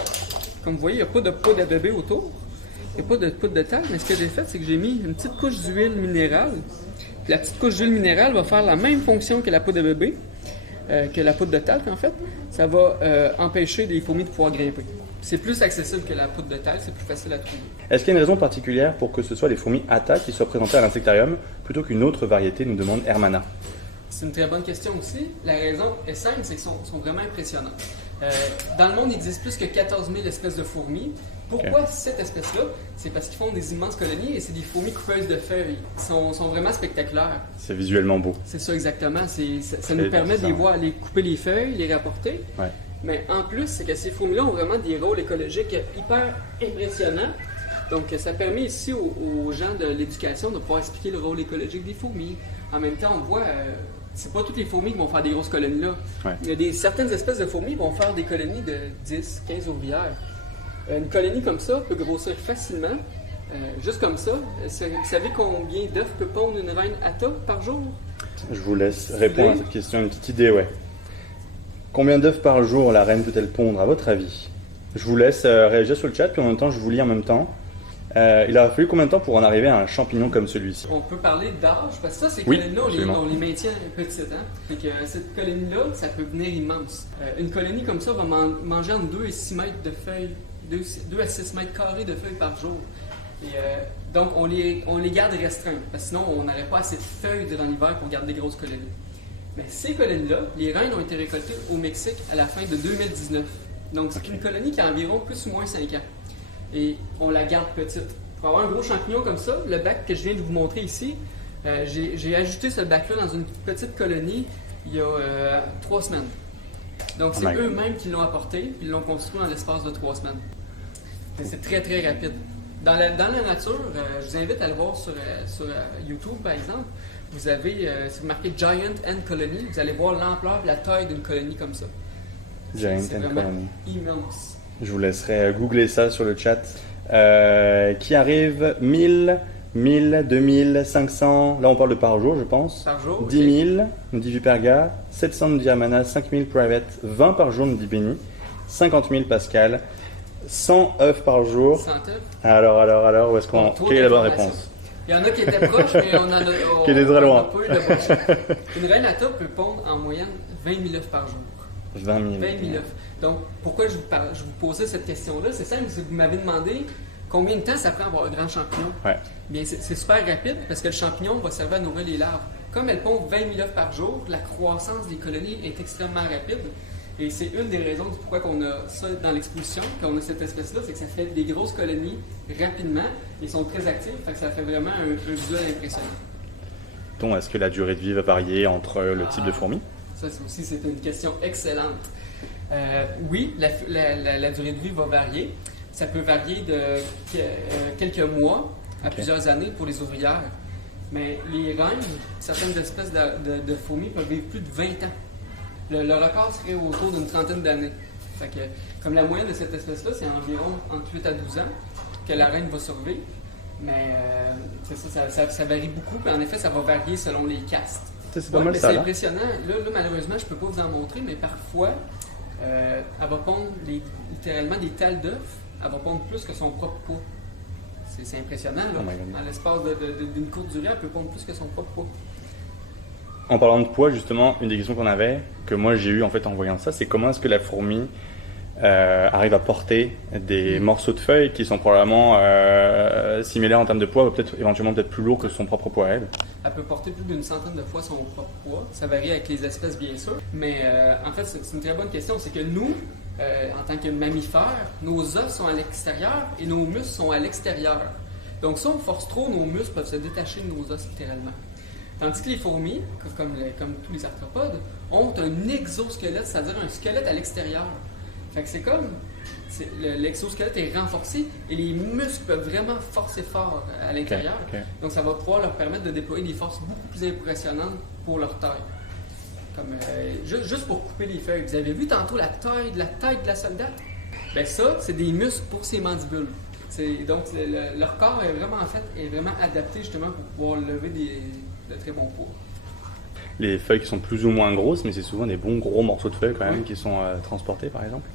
comme vous voyez, il n'y a pas de poudre à bébé autour. Il n'y a pas de poudre de talc, mais ce que j'ai fait, c'est que j'ai mis une petite couche d'huile minérale. Puis la petite couche d'huile minérale va faire la même fonction que la poudre à bébé, que la poudre de talc, en fait. Ça va empêcher les fourmis de pouvoir grimper. C'est plus accessible que la poudre de talc, c'est plus facile à trouver. Est-ce qu'il y a une raison particulière pour que ce soit les fourmis Atta qui soient présentées à l'insectarium plutôt qu'une autre variété, nous demande Hermana? C'est une très bonne question aussi. La raison est simple, c'est qu'ils sont vraiment impressionnants. Dans le monde, il existe plus que 14 000 espèces de fourmis. Pourquoi cette espèce-là? C'est parce qu'ils font des immenses colonies et c'est des fourmis coupeuses de feuilles. Ils sont vraiment spectaculaires. C'est visuellement beau. C'est ça exactement. Ça nous permet de les voir, aller couper les feuilles, les rapporter. Ouais. Mais en plus, c'est que ces fourmis-là ont vraiment des rôles écologiques hyper impressionnants. Donc, ça permet ici aux gens de l'éducation de pouvoir expliquer le rôle écologique des fourmis. En même temps, on voit, c'est pas toutes les fourmis qui vont faire des grosses colonies là. Ouais. Il y a certaines espèces de fourmis qui vont faire des colonies de 10, 15 ouvrières. Une colonie comme ça peut grossir facilement, juste comme ça. Vous savez combien d'œufs peut pondre une reine atta par jour? Je vous laisse répondre à cette question, une petite idée, ouais. Combien d'œufs par jour la reine peut-elle pondre, à votre avis? Je vous laisse réagir sur le chat, puis en même temps, je vous lis en même temps. Il a fallu combien de temps pour en arriver à un champignon comme celui-ci? On peut parler d'âge, parce que ça, ces Oui, colonies-là, on les maintient petites. Hein? Fait que cette colonie-là, ça peut devenir immense. Une colonie comme ça va manger entre 2 et 6 mètres de feuilles, 2 à 6 mètres carrés de feuilles par jour. Et, donc, on les garde restreintes, parce que sinon, on n'aurait pas assez de feuilles durant l'hiver pour garder des grosses colonies. Mais ces colonies-là, les reines ont été récoltées au Mexique à la fin de 2019. Donc, c'est une colonie qui a environ plus ou moins 5 ans. Et on la garde petite. Pour avoir un gros champignon comme ça, le bac que je viens de vous montrer ici, j'ai ajouté ce bac-là dans une petite colonie il y a 3 semaines. Donc, c'est eux-mêmes qui l'ont apporté, puis ils l'ont construit en l'espace de 3 semaines. C'est très, très rapide. Dans la nature, je vous invite à le voir sur YouTube, par exemple. Vous avez, si vous marquez Giant Ant Colony, vous allez voir l'ampleur et la taille d'une colonie comme ça. Giant Ant Colony. Immense. Je vous laisserai googler ça sur le chat. Qui arrive 1000, 1000, 2000, 500. Là, on parle de par jour, je pense. Par jour. 10 000, nous dit Viperga. 700, nous dit Amana. 5000 Private. 20 par jour, nous dit Benny. 50 000 Pascal. 100 œufs par jour. 100 œufs. Alors, où est-ce qu'on. Quelle est la bonne réponse? Il y en a qui étaient proches, mais on en a. Qui était très loin. Une reine atta peut pondre en moyenne 20 000 œufs par jour. 20 000. 20 000 œufs. Donc, pourquoi je vous posais cette question-là? C'est simple, c'est que vous m'avez demandé combien de temps ça prend à avoir un grand champignon. Ouais. Bien, c'est super rapide parce que le champignon va servir à nourrir les larves. Comme elles pondent 20 000 œufs par jour, la croissance des colonies est extrêmement rapide. Et c'est une des raisons pourquoi on a ça dans l'exposition, qu'on a cette espèce-là, c'est que ça fait des grosses colonies rapidement. Ils sont très actifs, fait que ça fait vraiment un visuel impressionnant. Est-ce que la durée de vie va varier entre le type de fourmi? Ça aussi, c'est une question excellente. Oui, la durée de vie va varier. Ça peut varier de quelques mois à plusieurs années pour les ouvrières. Mais les reines, certaines espèces de fourmis peuvent vivre plus de 20 ans. Le record serait autour d'une trentaine d'années. Fait que, comme la moyenne de cette espèce-là, c'est environ entre 8 à 12 ans que la reine va survivre. Mais ça varie beaucoup. Puis en effet, ça va varier selon les castes. C'est pas mal ça. C'est impressionnant. Là, malheureusement, je ne peux pas vous en montrer, mais parfois, elle va pondre littéralement des tales d'œufs. Elle va pondre plus que son propre poids. C'est impressionnant. Là. Dans l'espace d'une courte durée, elle peut pondre plus que son propre poids. En parlant de poids, justement, une des questions qu'on avait, que moi j'ai eu en fait en voyant ça, c'est comment est-ce que la fourmi arrive à porter des morceaux de feuilles qui sont probablement similaires en termes de poids, éventuellement peut-être plus lourds que son propre poids à elle. Elle peut porter plus d'une centaine de fois son propre poids. Ça varie avec les espèces, bien sûr. Mais en fait, c'est une très bonne question. C'est que nous, en tant que mammifères, nos os sont à l'extérieur et nos muscles sont à l'extérieur. Donc si on force trop, nos muscles peuvent se détacher de nos os littéralement. Tandis que les fourmis, comme tous les arthropodes, ont un exosquelette, c'est-à-dire un squelette à l'extérieur. Fait que c'est comme l'exosquelette est renforcé et les muscles peuvent vraiment forcer fort à l'intérieur. Okay. Donc ça va pouvoir leur permettre de déployer des forces beaucoup plus impressionnantes pour leur taille. Comme, juste pour couper les feuilles. Vous avez vu tantôt la taille de la soldate? Ben ça, c'est des muscles pour ses mandibules. Donc leur corps est vraiment adapté justement pour pouvoir lever de très bons poids. Les feuilles qui sont plus ou moins grosses, mais c'est souvent des bons gros morceaux de feuilles quand même qui sont transportés par exemple.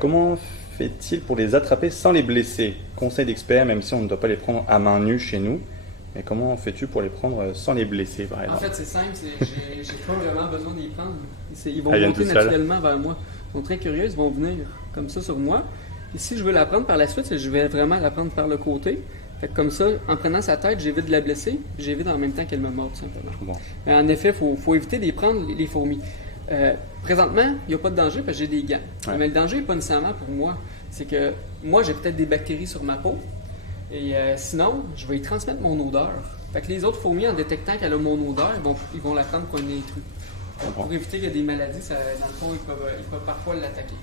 Comment fait-il pour les attraper sans les blesser? Conseil d'expert, même si on ne doit pas les prendre à main nue chez nous. Mais comment fais-tu pour les prendre sans les blesser par exemple? En fait c'est simple, j'ai pas vraiment besoin d'y prendre. Ils vont monter naturellement vers moi. Ils sont très curieux, ils vont venir comme ça sur moi. Et si je veux la prendre par la suite, je vais vraiment la prendre par le côté. Fait que comme ça, en prenant sa tête, j'évite de la blesser, j'évite en même temps qu'elle me morde, tout simplement. Bon. Mais en effet, il faut éviter de les prendre, les fourmis. Présentement, il n'y a pas de danger parce que j'ai des gants. Ouais. Mais le danger n'est pas nécessairement pour moi. C'est que moi, j'ai peut-être des bactéries sur ma peau. Et sinon, je vais y transmettre mon odeur. Fait que les autres fourmis, en détectant qu'elle a mon odeur, ils vont la prendre pour une intrus. Pour éviter qu'il y ait des maladies, dans le fond, ils peuvent parfois l'attaquer.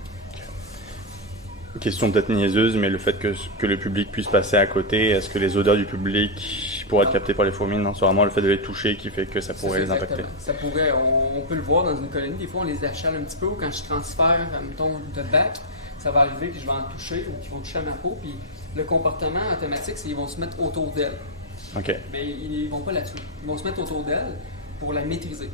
Question peut-être niaiseuse, mais le fait que le public puisse passer à côté, est-ce que les odeurs du public pourraient être captées par les fourmis? Non, c'est vraiment le fait de les toucher qui fait que ça pourrait les impacter. Ça pourrait, on peut le voir dans une colonie, des fois on les achale un petit peu, ou quand je transfère, mettons, de bac, ça va arriver que je vais en toucher, ou qu'ils vont toucher à ma peau, puis le comportement automatique, c'est qu'ils vont se mettre autour d'elle. OK. Mais ils vont pas là-dessus. Ils vont se mettre autour d'elle pour la maîtriser.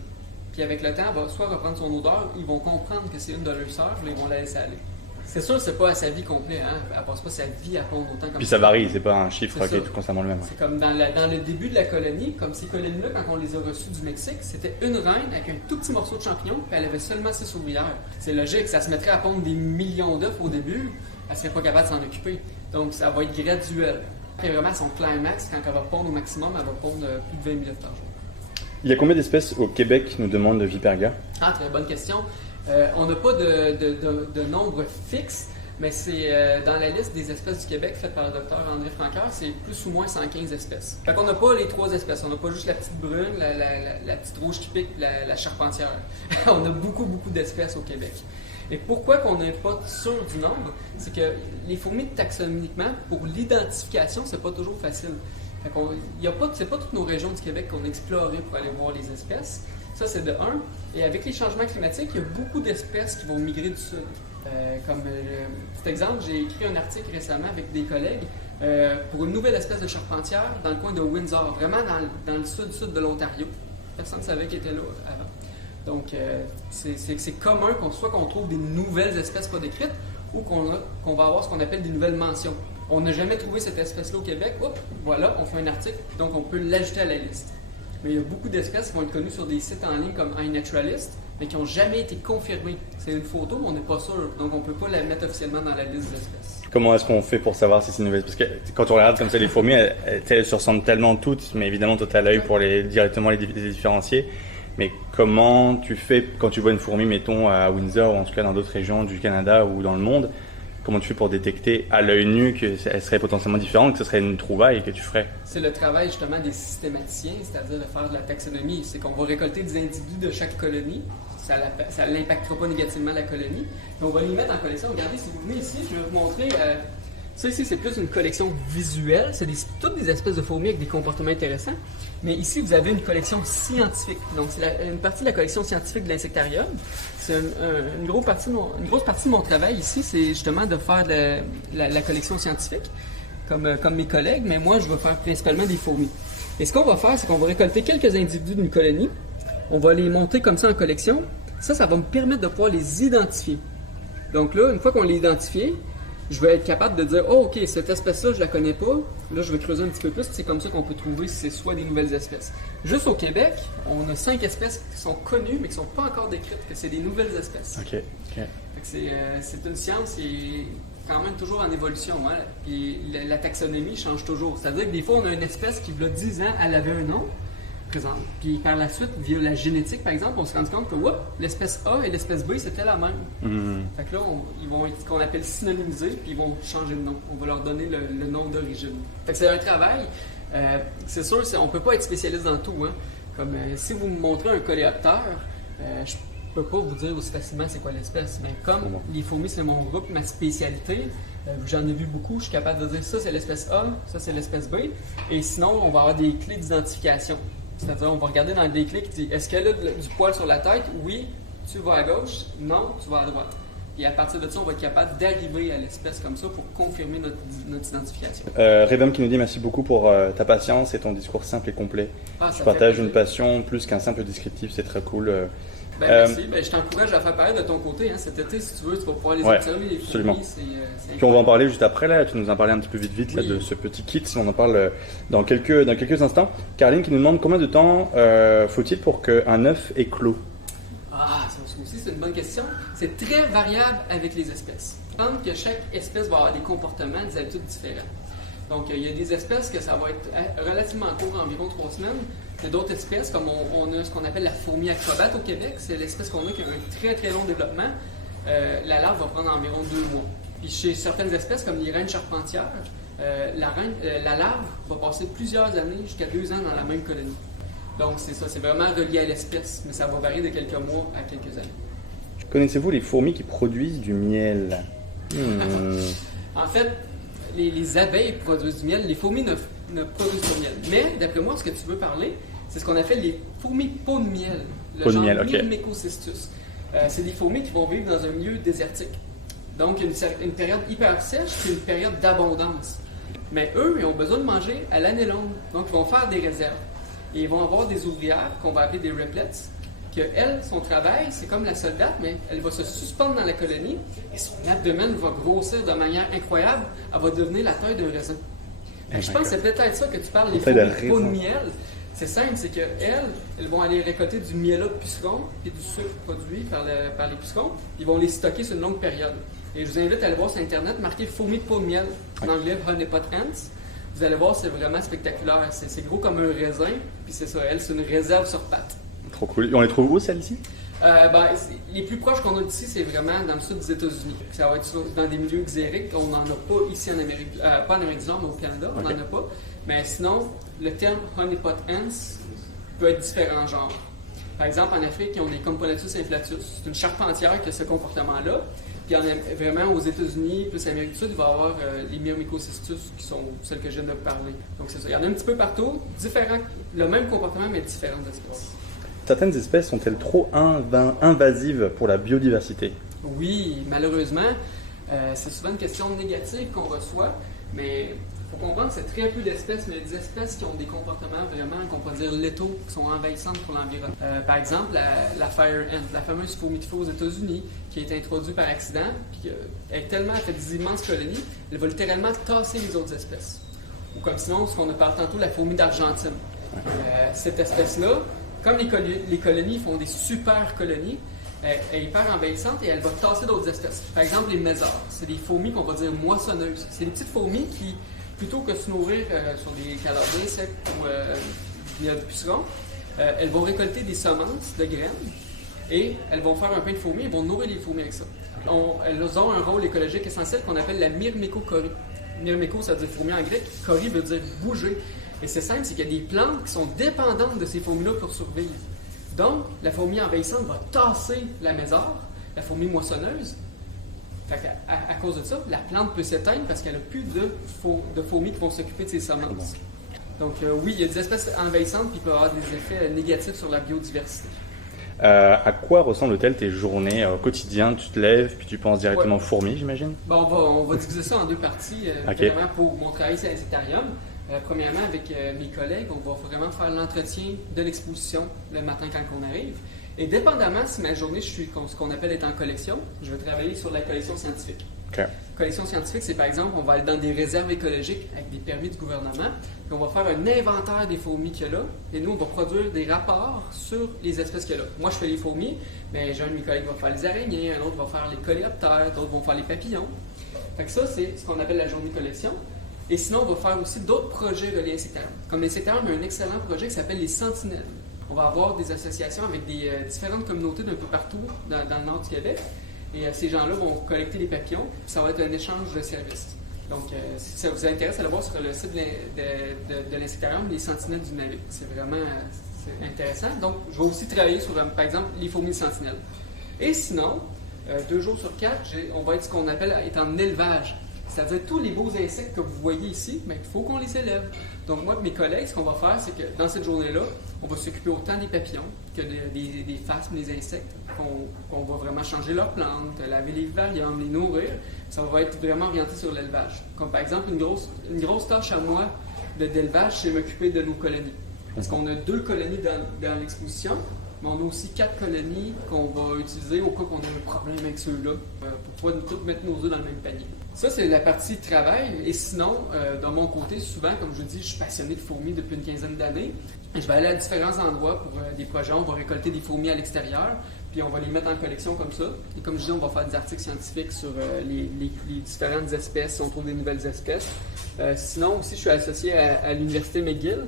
Puis avec le temps, elle va soit reprendre son odeur, ils vont comprendre que c'est une de leurs sœurs, puis ils vont la laisser aller. C'est sûr, c'est pas à sa vie complète, hein. Elle passe pas sa vie à pondre autant comme ça. Puis ça varie, c'est pas un chiffre qui est tout constamment le même. C'est comme dans le début de la colonie, comme ces colonies-là, quand on les a reçues du Mexique, c'était une reine avec un tout petit morceau de champignon, puis elle avait seulement 6 ouvrières. C'est logique, ça se mettrait à pondre des millions d'œufs au début, elle serait pas capable de s'en occuper. Donc ça va être graduel. Puis vraiment, à son climax, quand elle va pondre au maximum, elle va pondre plus de 20 000 œufs par jour. Il y a combien d'espèces au Québec, nous demande Viperga? Ah, très bonne question. On n'a pas de nombre fixe. Mais c'est dans la liste des espèces du Québec faite par le docteur André Francoeur, c'est plus ou moins 115 espèces. Fait qu'on n'a pas les 3 espèces, on n'a pas juste la petite brune, la petite rouge qui pique, la charpentière. On a beaucoup d'espèces au Québec. Et pourquoi qu'on n'est pas sûr du nombre? C'est que les fourmis taxonomiquement, pour l'identification, c'est pas toujours facile. Fait qu'on, c'est pas toutes nos régions du Québec qu'on a explorées pour aller voir les espèces. Ça, c'est de 1. Et avec les changements climatiques, il y a beaucoup d'espèces qui vont migrer du sud. Petit exemple, j'ai écrit un article récemment avec des collègues pour une nouvelle espèce de charpentière dans le coin de Windsor, vraiment dans le sud de l'Ontario. Personne ne savait qu'elle était là avant. Donc, c'est commun qu'on trouve des nouvelles espèces pas décrites ou qu'on va avoir ce qu'on appelle des nouvelles mentions. On n'a jamais trouvé cette espèce-là au Québec. Oups, voilà, on fait un article, donc on peut l'ajouter à la liste. Mais il y a beaucoup d'espèces qui vont être connues sur des sites en ligne comme iNaturalist, mais qui n'ont jamais été confirmées. C'est une photo, mais on n'est pas sûr, donc on ne peut pas la mettre officiellement dans la liste d'espèces. Comment est-ce qu'on fait pour savoir si c'est une nouvelle espèce? Parce que quand on regarde comme ça les fourmis, elles se ressemblent tellement toutes, mais évidemment toi tu as l'œil pour directement les différencier. Mais comment tu fais quand tu vois une fourmi, mettons à Windsor, ou en tout cas dans d'autres régions du Canada ou dans le monde, comment tu fais pour détecter à l'œil nu qu'elle serait potentiellement différente, que ce serait une trouvaille que tu ferais? C'est le travail justement des systématiciens, c'est-à-dire de faire de la taxonomie. C'est qu'on va récolter des individus de chaque colonie. Ça n'impactera pas négativement la colonie. Et on va les mettre en collection. Regardez, si vous venez ici, je vais vous montrer. Ça ici, c'est plus une collection visuelle. C'est toutes des espèces de fourmis avec des comportements intéressants. Mais ici, vous avez une collection scientifique. Donc, c'est une partie de la collection scientifique de l'insectarium. C'est une grosse partie de mon travail ici, c'est justement de faire la collection scientifique, comme mes collègues. Mais moi, je vais faire principalement des fourmis. Et ce qu'on va faire, c'est qu'on va récolter quelques individus d'une colonie. On va les monter comme ça en collection. Ça va me permettre de pouvoir les identifier. Donc là, une fois qu'on l'a identifié, je vais être capable de dire « Oh, OK, cette espèce-là, je la connais pas. Là, je vais creuser un petit peu plus. » C'est comme ça qu'on peut trouver si c'est soit des nouvelles espèces. Juste au Québec, on a 5 espèces qui sont connues, mais qui ne sont pas encore décrites, que c'est des nouvelles espèces. OK. C'est une science qui est quand même toujours en évolution. Hein? Puis la taxonomie change toujours. C'est-à-dire que des fois, on a une espèce qui, il y a 10 ans, elle avait un nom. Présente. Puis par la suite, via la génétique, par exemple, on se rend compte que l'espèce A et l'espèce B, c'était la même. Fait que là, ils vont être ce qu'on appelle synonymisés, puis ils vont changer de nom. On va leur donner le nom d'origine. Fait que c'est un travail. C'est sûr, on ne peut pas être spécialiste dans tout. Hein. Comme si vous me montrez un coléoptère, je ne peux pas vous dire aussi facilement c'est quoi l'espèce. Mais comme les fourmis, c'est mon groupe, ma spécialité, j'en ai vu beaucoup, je suis capable de dire ça c'est l'espèce A, ça c'est l'espèce B. Et sinon, on va avoir des clés d'identification. C'est-à-dire, on va regarder dans des clés qui disent est-ce qu'elle a du poil sur la tête? Oui, tu vas à gauche. Non, tu vas à droite. Et à partir de ça, on va être capable d'arriver à l'espèce comme ça pour confirmer notre identification. Redom qui nous dit merci beaucoup pour ta patience et ton discours simple et complet. Je partage une passion plus qu'un simple descriptif, c'est très cool. Merci. Je t'encourage à faire pareil de ton côté. Hein. Cet été, si tu veux, tu vas pouvoir les observer. Les absolument. Puis on va en parler juste après. Là. Tu nous en parlais un petit peu vite là, de ce petit kit. On en parle dans quelques instants. Caroline qui nous demande combien de temps faut-il pour qu'un œuf éclot? Ah, ça aussi, c'est une bonne question. C'est très variable avec les espèces. Je pense que chaque espèce va avoir des comportements, des habitudes différents. Donc, il y a des espèces que ça va être relativement court, environ 3 semaines. Il y a d'autres espèces, comme on a ce qu'on appelle la fourmi acrobate au Québec. C'est l'espèce qu'on a qui a un très très long développement. La larve va prendre environ 2 mois. Puis chez certaines espèces, comme les reines charpentières, la larve va passer plusieurs années, jusqu'à 2 ans dans la même colonie. Donc c'est ça, c'est vraiment relié à l'espèce, mais ça va varier de quelques mois à quelques années. Connaissez-vous les fourmis qui produisent du miel? En fait, les abeilles produisent du miel, les fourmis ne produisent pas de miel. Mais d'après moi, ce que tu veux parler, c'est ce qu'on appelle les fourmis peau de miel. Le genre Myrmecocystus. C'est des fourmis qui vont vivre dans un milieu désertique. Donc, une période hyper sèche et une période d'abondance. Mais eux, ils ont besoin de manger à l'année longue. Donc, ils vont faire des réserves. Et ils vont avoir des ouvrières qu'on va appeler des riplets, que elle, son travail, c'est comme la soldate, mais elle va se suspendre dans la colonie et son abdomen va grossir de manière incroyable. Elle va devenir la taille d'un raisin. Je pense que c'est peut-être ça que tu parles, les fourmis peau de miel. C'est simple, c'est qu'elles vont aller récolter du miel de pucerons et du sucre produit par les pucerons. Ils vont les stocker sur une longue période. Et je vous invite à aller voir sur Internet, marquer fourmis de peau de miel, en anglais honeypot ants. Vous allez voir, c'est vraiment spectaculaire. C'est gros comme un raisin, puis c'est ça, c'est une réserve sur pattes. Trop cool. Et on les trouve où, celles-ci? Les plus proches qu'on a d'ici, c'est vraiment dans le sud des États-Unis. Ça va être dans des milieux xériques. On n'en a pas ici en Amérique, pas en Amérique du Nord, mais au Canada, on n'en a pas. Mais sinon, le terme honeypot ants peut être différent genre. Par exemple, en Afrique, ils ont des Componatus inflatus. C'est une charpentière qui a ce comportement-là. Puis vraiment, aux États-Unis, plus l'Amérique du Sud, il va y avoir les Myrmecocystus qui sont celles que je viens de parler. Donc c'est ça. Il y en a un petit peu partout, différents, le même comportement, mais différentes espèces. Certaines espèces sont-elles trop invasives pour la biodiversité? Oui, malheureusement, c'est souvent une question négative qu'on reçoit, mais il faut comprendre que c'est très peu d'espèces, mais des espèces qui ont des comportements vraiment, qu'on peut dire, létaux, qui sont envahissantes pour l'environnement. Par exemple, la fire ant, la fameuse fourmi de feu aux États-Unis, qui a été introduite par accident, puis elle a fait des immenses colonies, elle va littéralement tasser les autres espèces. Ou comme sinon, ce qu'on a parlé tantôt, la fourmi d'Argentine. Cette espèce-là, comme les colonies font des super colonies, elle est hyper envahissante et elle va tasser d'autres espèces. Par exemple, les mézards, c'est des fourmis qu'on va dire moissonneuses. C'est des petites fourmis qui, plutôt que se nourrir sur des calories secs ou de pucerons, elles vont récolter des semences de graines et elles vont faire un pain de fourmis et vont nourrir les fourmis avec ça. Elles ont un rôle écologique essentiel qu'on appelle la myrmécochorie. Myrméco, ça veut dire fourmi en grec. Chorie veut dire bouger. Et c'est simple, c'est qu'il y a des plantes qui sont dépendantes de ces fourmis-là pour survivre. Donc, la fourmi envahissante va tasser la mézard, la fourmi moissonneuse. Fait à cause de ça, la plante peut s'éteindre parce qu'elle n'a plus de fourmis qui vont s'occuper de ses semences. Donc oui, il y a des espèces envahissantes qui peuvent avoir des effets négatifs sur la biodiversité. À quoi ressemblent-elles tes journées au quotidien? Tu te lèves, puis tu penses directement aux fourmis, j'imagine? Bon, on va diviser ça en deux parties. Vraiment pour mon travail, c'est à l'insectarium. Premièrement, avec mes collègues, on va vraiment faire l'entretien de l'exposition le matin quand on arrive. Et dépendamment si ma journée, je suis ce qu'on appelle être en collection, je vais travailler sur la collection scientifique. Okay. Collection scientifique, c'est par exemple, on va aller dans des réserves écologiques avec des permis du gouvernement, puis on va faire un inventaire des fourmis qu'il y a là, et nous, on va produire des rapports sur les espèces qu'il y a là. Moi, je fais les fourmis, mais j'ai un de mes collègues qui va faire les araignées, un autre va faire les coléoptères, d'autres vont faire les papillons. Fait que ça, c'est ce qu'on appelle la journée collection. Et sinon, on va faire aussi d'autres projets reliés à l'insectarium. Comme l'insectarium a un excellent projet qui s'appelle les Sentinelles. On va avoir des associations avec des différentes communautés d'un peu partout dans le nord du Québec. Et ces gens-là vont collecter les papillons, puis ça va être un échange de services. Donc, si ça vous intéresse, allez voir sur le site de l'insectarium, les Sentinelles du Navire. C'est vraiment intéressant. Donc, je vais aussi travailler sur, par exemple, les fourmis de sentinelles. Et sinon, 2 jours sur 4, on va être ce qu'on appelle être en élevage. C'est-à-dire tous les beaux insectes que vous voyez ici, mais il faut qu'on les élève. Donc moi et mes collègues, ce qu'on va faire, c'est que dans cette journée-là, on va s'occuper autant des papillons que des phasmes, des insectes, qu'on va vraiment changer leurs plantes, laver les vivariums, les nourrir. Ça va être vraiment orienté sur l'élevage. Comme par exemple, une grosse tâche à moi d'élevage, c'est m'occuper de nos colonies. Parce qu'on a 2 colonies dans l'exposition, mais on a aussi 4 colonies qu'on va utiliser au cas qu'on a un problème avec ceux-là, pour pas toutes mettre nos œufs dans le même panier. Ça, c'est la partie travail. Et sinon, de mon côté, souvent, comme je dis, je suis passionné de fourmis depuis une quinzaine d'années. Je vais aller à différents endroits pour des projets. On va récolter des fourmis à l'extérieur, puis on va les mettre en collection comme ça. Et comme je dis, on va faire des articles scientifiques sur les différentes espèces, si on trouve des nouvelles espèces. Sinon, aussi, je suis associé à l'Université McGill.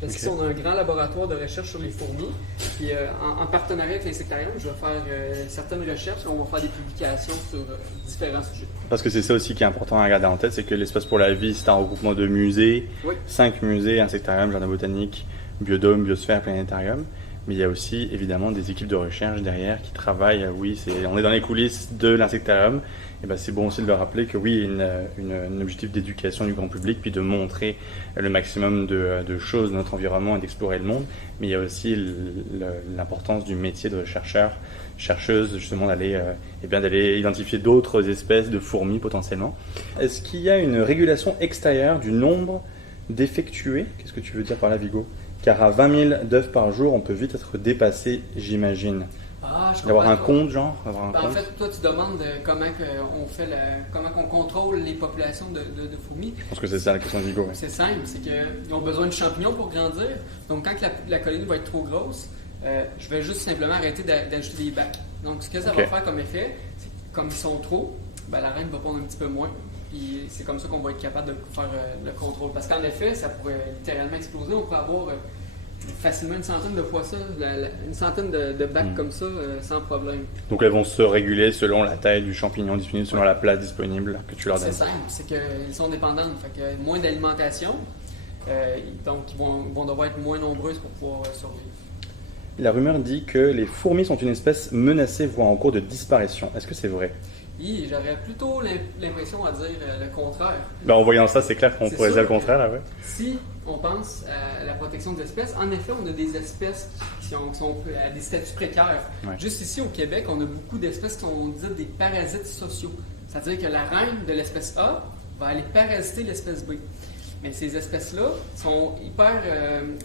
Parce qu'ici, on a un grand laboratoire de recherche sur les fourmis. Puis, en partenariat avec l'insectarium, je vais faire certaines recherches et on va faire des publications sur différents sujets. Parce que c'est ça aussi qui est important à garder en tête, c'est que l'Espace pour la vie, c'est un regroupement de musées, 5 musées, insectarium, jardin botanique, Biodôme, Biosphère, Planétarium. Mais il y a aussi évidemment des équipes de recherche derrière qui travaillent. Oui, on est dans les coulisses de l'insectarium. Et ben, c'est bon aussi de le rappeler que oui, il y a un objectif d'éducation du grand public, puis de montrer le maximum de choses de notre environnement et d'explorer le monde. Mais il y a aussi l'importance du métier de chercheur, chercheuse, justement d'aller identifier d'autres espèces de fourmis potentiellement. Est-ce qu'il y a une régulation extérieure du nombre d'effectués? Qu'est-ce que tu veux dire par là, Vigo? Car à 20 000 d'œufs par jour, on peut vite être dépassé, j'imagine. Ah, je comprends. D'avoir un compte, genre En fait, toi, tu demandes comment on contrôle les populations de fourmis. Je pense que c'est ça la question de Vigo. Ouais. C'est simple, c'est qu'ils ont besoin de champignons pour grandir. Donc, quand la colonie va être trop grosse, je vais juste simplement arrêter d'ajouter des bacs. Donc, ce que ça va faire comme effet, c'est que comme ils sont trop, ben, la reine va pondre un petit peu moins. Puis c'est comme ça qu'on va être capable de faire le contrôle. Parce qu'en effet, ça pourrait littéralement exploser. On pourrait avoir facilement une centaine de fois ça, une centaine de bacs comme ça, sans problème. Donc elles vont se réguler selon la taille du champignon disponible, selon la place disponible que tu leur donnes. C'est simple, c'est qu'elles sont dépendantes. Fait que moins d'alimentation, donc ils vont devoir être moins nombreuses pour pouvoir survivre. La rumeur dit que les fourmis sont une espèce menacée, voire en cours de disparition. Est-ce que c'est vrai? Oui, j'aurais plutôt l'impression à dire le contraire. Ben, en voyant ça, c'est clair qu'on pourrait dire le contraire. Là, ouais. Si on pense à la protection des espèces, en effet, on a des espèces qui sont à des statuts précaires. Ouais. Juste ici, au Québec, on a beaucoup d'espèces qui sont dites des parasites sociaux. C'est-à-dire que la reine de l'espèce A va aller parasiter l'espèce B. Mais ces espèces-là sont hyper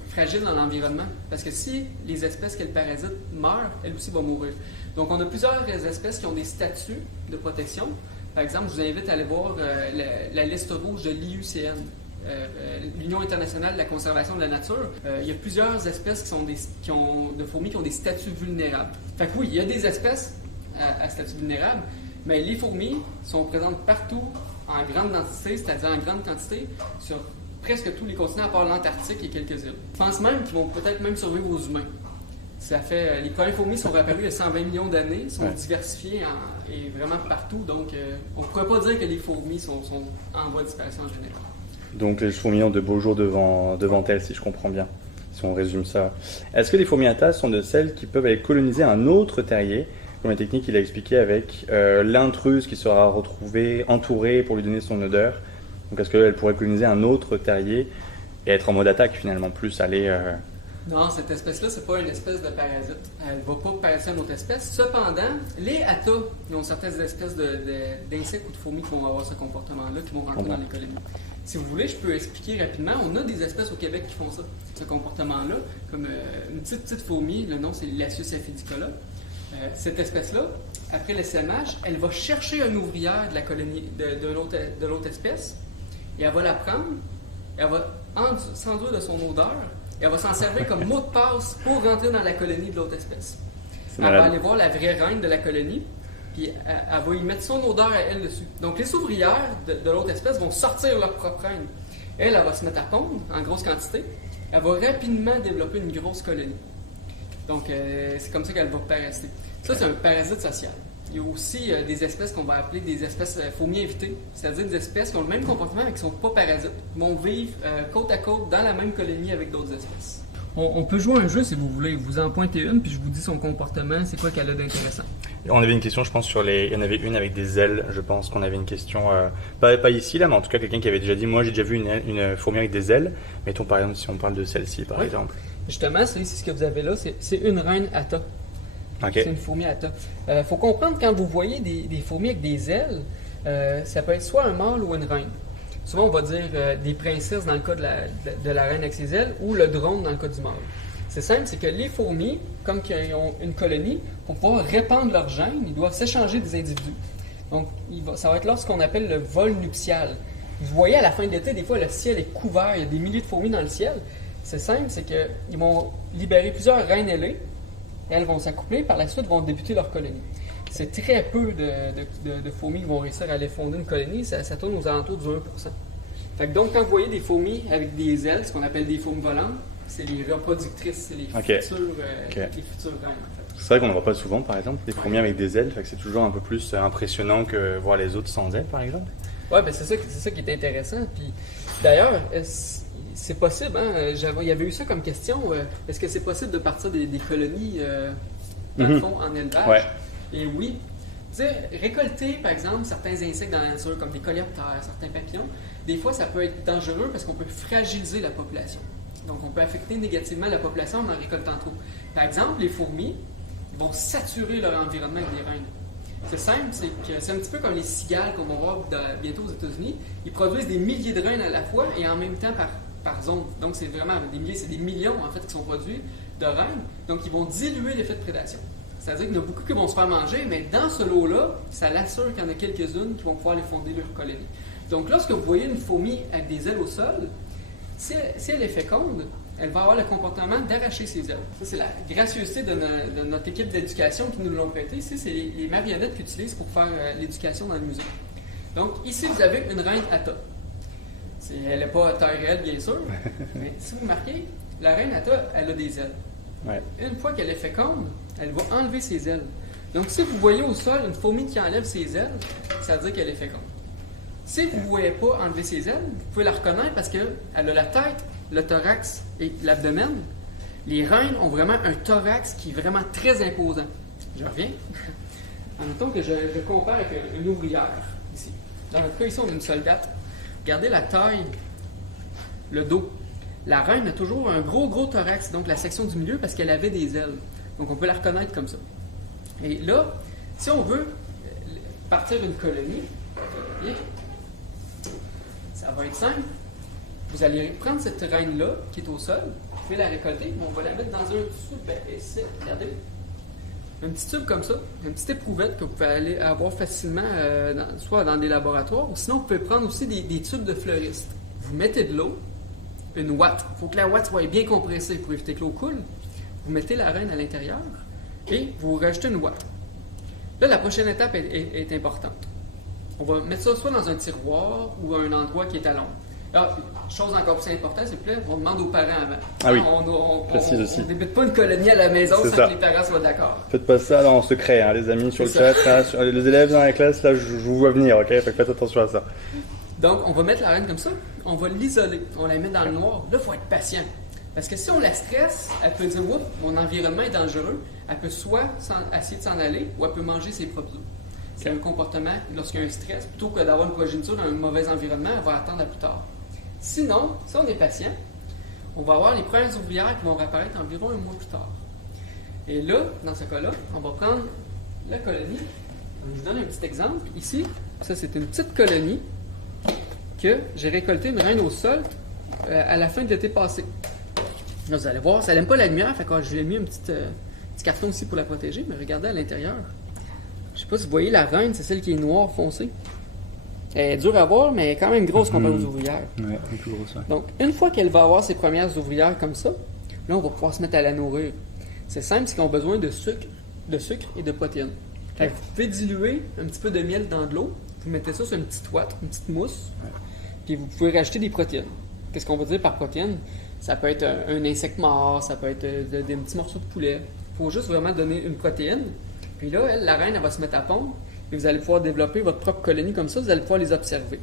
fragiles dans l'environnement. Parce que si les espèces qu'elles parasitent meurent, elles aussi vont mourir. Donc, on a plusieurs espèces qui ont des statuts de protection. Par exemple, je vous invite à aller voir la liste rouge de l'IUCN, l'Union internationale de la conservation de la nature. Il y a plusieurs espèces de fourmis qui ont des statuts vulnérables. Fait que oui, il y a des espèces à statut vulnérable, mais les fourmis sont présentes partout en grande quantité, c'est-à-dire en grande quantité, sur presque tous les continents à part l'Antarctique et quelques îles. Je pense même qu'ils vont peut-être même survivre aux humains. Les premières fourmis sont apparues il y a 120 millions d'années, sont diversifiées et vraiment partout, donc on ne pourrait pas dire que les fourmis sont en voie de disparition en général. Donc les fourmis ont de beaux jours devant elles, si je comprends bien, si on résume ça. Est-ce que les fourmis à tasse sont de celles qui peuvent aller coloniser un autre terrier, comme la technique qu'il a expliqué avec l'intruse qui sera retrouvée, entourée pour lui donner son odeur? Donc est-ce qu'elle pourrait coloniser un autre terrier et être en mode attaque finalement, plus aller... Non, cette espèce-là, c'est pas une espèce de parasite. Elle ne va pas parasiter une autre espèce. Cependant, les atta, ils ont certaines espèces d'insectes ou de fourmis qui vont avoir ce comportement-là, qui vont rentrer dans les colonies. Si vous voulez, je peux expliquer rapidement. On a des espèces au Québec qui font ça, ce comportement-là, comme une petite fourmi, le nom c'est Lasius aphidicola. Cette espèce-là, après l'essaimage, elle va chercher une ouvrière de la colonie de l'autre espèce, et elle va la prendre, elle va s'enduire de son odeur, et elle va s'en servir comme mot de passe pour rentrer dans la colonie de l'autre espèce. Elle va aller voir la vraie reine de la colonie, puis elle va y mettre son odeur à elle dessus. Donc les ouvrières de l'autre espèce vont sortir leur propre reine. Elle va se mettre à pondre en grosse quantité. Elle va rapidement développer une grosse colonie. Donc c'est comme ça qu'elle va parasiter. Ça, c'est un parasite social. Il y a aussi des espèces qu'on va appeler des espèces fourmis invitées, c'est-à-dire des espèces qui ont le même comportement mais qui ne sont pas parasites, vont vivre côte à côte dans la même colonie avec d'autres espèces. On peut jouer un jeu si vous voulez. Vous en pointez une, puis je vous dis son comportement, c'est quoi qu'elle a d'intéressant. On avait une question, je pense, il y en avait une avec des ailes, je pense qu'on avait une question, pas ici là, mais en tout cas quelqu'un qui avait déjà dit, moi j'ai déjà vu une fourmi avec des ailes, mettons par exemple si on parle de celle-ci par exemple. Justement, c'est ce que vous avez là, c'est une reine atta. Okay. C'est une fourmi atta. Faut comprendre, quand vous voyez des fourmis avec des ailes, ça peut être soit un mâle ou une reine. Souvent, on va dire des princesses dans le cas de la reine avec ses ailes, ou le drone dans le cas du mâle. C'est simple, c'est que les fourmis, comme ils ont une colonie, pour pouvoir répandre leurs gènes, ils doivent s'échanger des individus. Donc, ça va être là ce qu'on appelle le vol nuptial. Vous voyez, à la fin de l'été, des fois, le ciel est couvert, il y a des milliers de fourmis dans le ciel. C'est simple, c'est qu'ils vont libérer plusieurs reines ailées, et elles vont s'accoupler, par la suite, vont débuter leur colonie. C'est très peu de fourmis qui vont réussir à aller fonder une colonie, ça tourne aux alentours du 1%. Fait que donc, quand vous voyez des fourmis avec des ailes, ce qu'on appelle des fourmis volantes, c'est les reproductrices, c'est les futures reines, en fait. C'est vrai qu'on ne voit pas souvent, par exemple, des fourmis avec des ailes, fait que c'est toujours un peu plus impressionnant que voir les autres sans ailes, par exemple. Oui, ben c'est ça qui est intéressant. Puis, d'ailleurs, c'est possible, hein? Il y avait eu ça comme question. Est-ce que c'est possible de partir des colonies, dans le fond, en élevage? Ouais. Et oui. Tu sais, récolter, par exemple, certains insectes dans la nature, comme des coléoptères, certains papillons, des fois, ça peut être dangereux parce qu'on peut fragiliser la population. Donc, on peut affecter négativement la population en récoltant trop. Par exemple, les fourmis vont saturer leur environnement avec des reines. C'est simple, c'est un petit peu comme les cigales qu'on va voir bientôt aux États-Unis. Ils produisent des milliers de reines à la fois et en même temps par zone. Donc, c'est vraiment des milliers, c'est des millions en fait qui sont produits de reines. Donc, ils vont diluer l'effet de prédation. C'est-à-dire qu'il y en a beaucoup qui vont se faire manger, mais dans ce lot-là, ça l'assure qu'il y en a quelques-unes qui vont pouvoir aller fonder leur colonie. Donc, lorsque vous voyez une fourmi avec des ailes au sol, si elle est féconde, elle va avoir le comportement d'arracher ses ailes. Ça, c'est la gracieuseté de notre équipe d'éducation qui nous l'ont prêté. Ici, c'est les marionnettes qu'ils utilisent pour faire l'éducation dans le musée. Donc, ici, vous avez une reine Atta. Elle n'est pas à taille réelle, bien sûr, mais si vous remarquez, la reine Atta, elle a des ailes. Ouais. Une fois qu'elle est féconde, elle va enlever ses ailes. Donc, si vous voyez au sol une fourmi qui enlève ses ailes, ça veut dire qu'elle est féconde. Si vous ne voyez pas enlever ses ailes, vous pouvez la reconnaître parce qu'elle a la tête, le thorax et l'abdomen. Les reines ont vraiment un thorax qui est vraiment très imposant. Je reviens. Admettons que je compare avec une ouvrière ici. Dans notre cas, ici, on a une soldate. Regardez la taille, le dos. La reine a toujours un gros thorax, donc la section du milieu, parce qu'elle avait des ailes. Donc, on peut la reconnaître comme ça. Et là, si on veut partir d'une colonie, ça va être simple. Vous allez prendre cette reine-là, qui est au sol, vous pouvez la récolter, on va la mettre dans un tube. Ici, regardez. Un petit tube comme ça, une petite éprouvette que vous pouvez aller avoir facilement, soit dans des laboratoires, ou sinon vous pouvez prendre aussi des tubes de fleuriste. Vous mettez de l'eau, une ouate. Il faut que la ouate soit bien compressée pour éviter que l'eau coule. Vous mettez la reine à l'intérieur et vous rajoutez une ouate. Là, la prochaine étape est importante. On va mettre ça soit dans un tiroir ou à un endroit qui est à l'ombre. Alors, chose encore plus importante, s'il vous plaît, on demande aux parents avant. Ah oui, on ne débute pas une colonie à la maison sans que les parents soient d'accord. Faites pas ça en secret, hein, les amis, sur le chat, là, sur les élèves dans la classe, là, je vous vois venir, ok? Faites attention à ça. Donc, on va mettre la reine comme ça, on va l'isoler, on la met dans le noir. Là, il faut être patient. Parce que si on la stresse, elle peut dire « Oups, mon environnement est dangereux », elle peut soit essayer de s'en aller ou elle peut manger ses propres œufs. C'est un comportement, lorsqu'il y a un stress, plutôt que d'avoir une progéniture dans un mauvais environnement, elle va attendre à plus tard. Sinon, si on est patient, on va avoir les premières ouvrières qui vont réapparaître environ un mois plus tard. Et là, dans ce cas-là, on va prendre la colonie. Je vous donne un petit exemple. Ici, ça c'est une petite colonie que j'ai récolté une reine au sol à la fin de l'été passé. Là, vous allez voir, ça n'aime pas la lumière, fait que je lui ai mis un petit carton aussi pour la protéger, mais regardez à l'intérieur. Je ne sais pas si vous voyez la reine, c'est celle qui est noire foncée. Elle est dure à voir, mais elle est quand même grosse comparée aux ouvrières. Ouais, un peu grosse, ouais. Donc, une fois qu'elle va avoir ses premières ouvrières comme ça, là, on va pouvoir se mettre à la nourrir. C'est simple, c'est qu'ils ont besoin de sucre et de protéines. Okay. Vous pouvez diluer un petit peu de miel dans de l'eau, vous mettez ça sur une petite ouate, une petite mousse, puis vous pouvez rajouter des protéines. Qu'est-ce qu'on veut dire par protéines? Ça peut être un insecte mort, ça peut être des petits morceaux de poulet. Il faut juste vraiment donner une protéine. Puis là, la reine, elle va se mettre à pondre. Et vous allez pouvoir développer votre propre colonie comme ça, vous allez pouvoir les observer.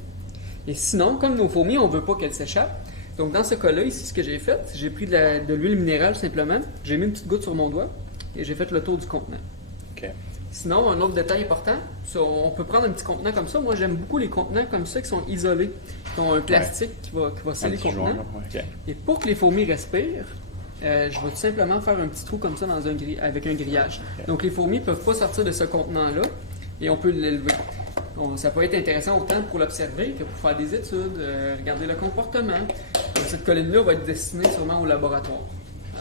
Et sinon, comme nos fourmis, on ne veut pas qu'elles s'échappent. Donc, dans ce cas-là, ici, ce que j'ai fait, j'ai pris de l'huile minérale simplement, j'ai mis une petite goutte sur mon doigt et j'ai fait le tour du contenant. Okay. Sinon, un autre détail important, on peut prendre un petit contenant comme ça. Moi, j'aime beaucoup les contenants comme ça qui sont isolés, qui ont un plastique qui va sceller le contenant. Okay. Et pour que les fourmis respirent, je vais tout simplement faire un petit trou comme ça avec un grillage. Okay. Donc, les fourmis ne peuvent pas sortir de ce contenant-là. Et on peut l'élever. Ça peut être intéressant autant pour l'observer que pour faire des études, regarder le comportement. Donc, cette colonie-là va être destinée sûrement au laboratoire.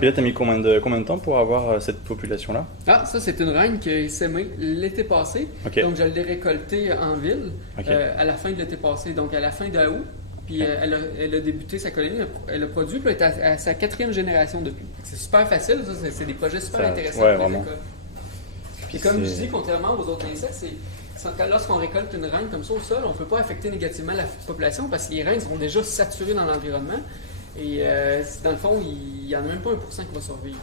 Et là, tu as mis combien de temps pour avoir cette population-là? Ah, ça, c'est une reine qui a sémé l'été passé. Okay. Donc, je l'ai récoltée en ville à la fin de l'été passé, donc à la fin d'août. Puis, elle a débuté sa colonie, elle a produit, puis elle est à sa 4e génération depuis. C'est super facile, ça, c'est des projets super intéressants pour les écoles. Puis comme je dis, contrairement aux autres insectes, lorsqu'on récolte une reine comme ça au sol, on ne peut pas affecter négativement la population parce que les reines sont déjà saturées dans l'environnement. Et dans le fond, il n'y en a même pas 1% qui va survivre.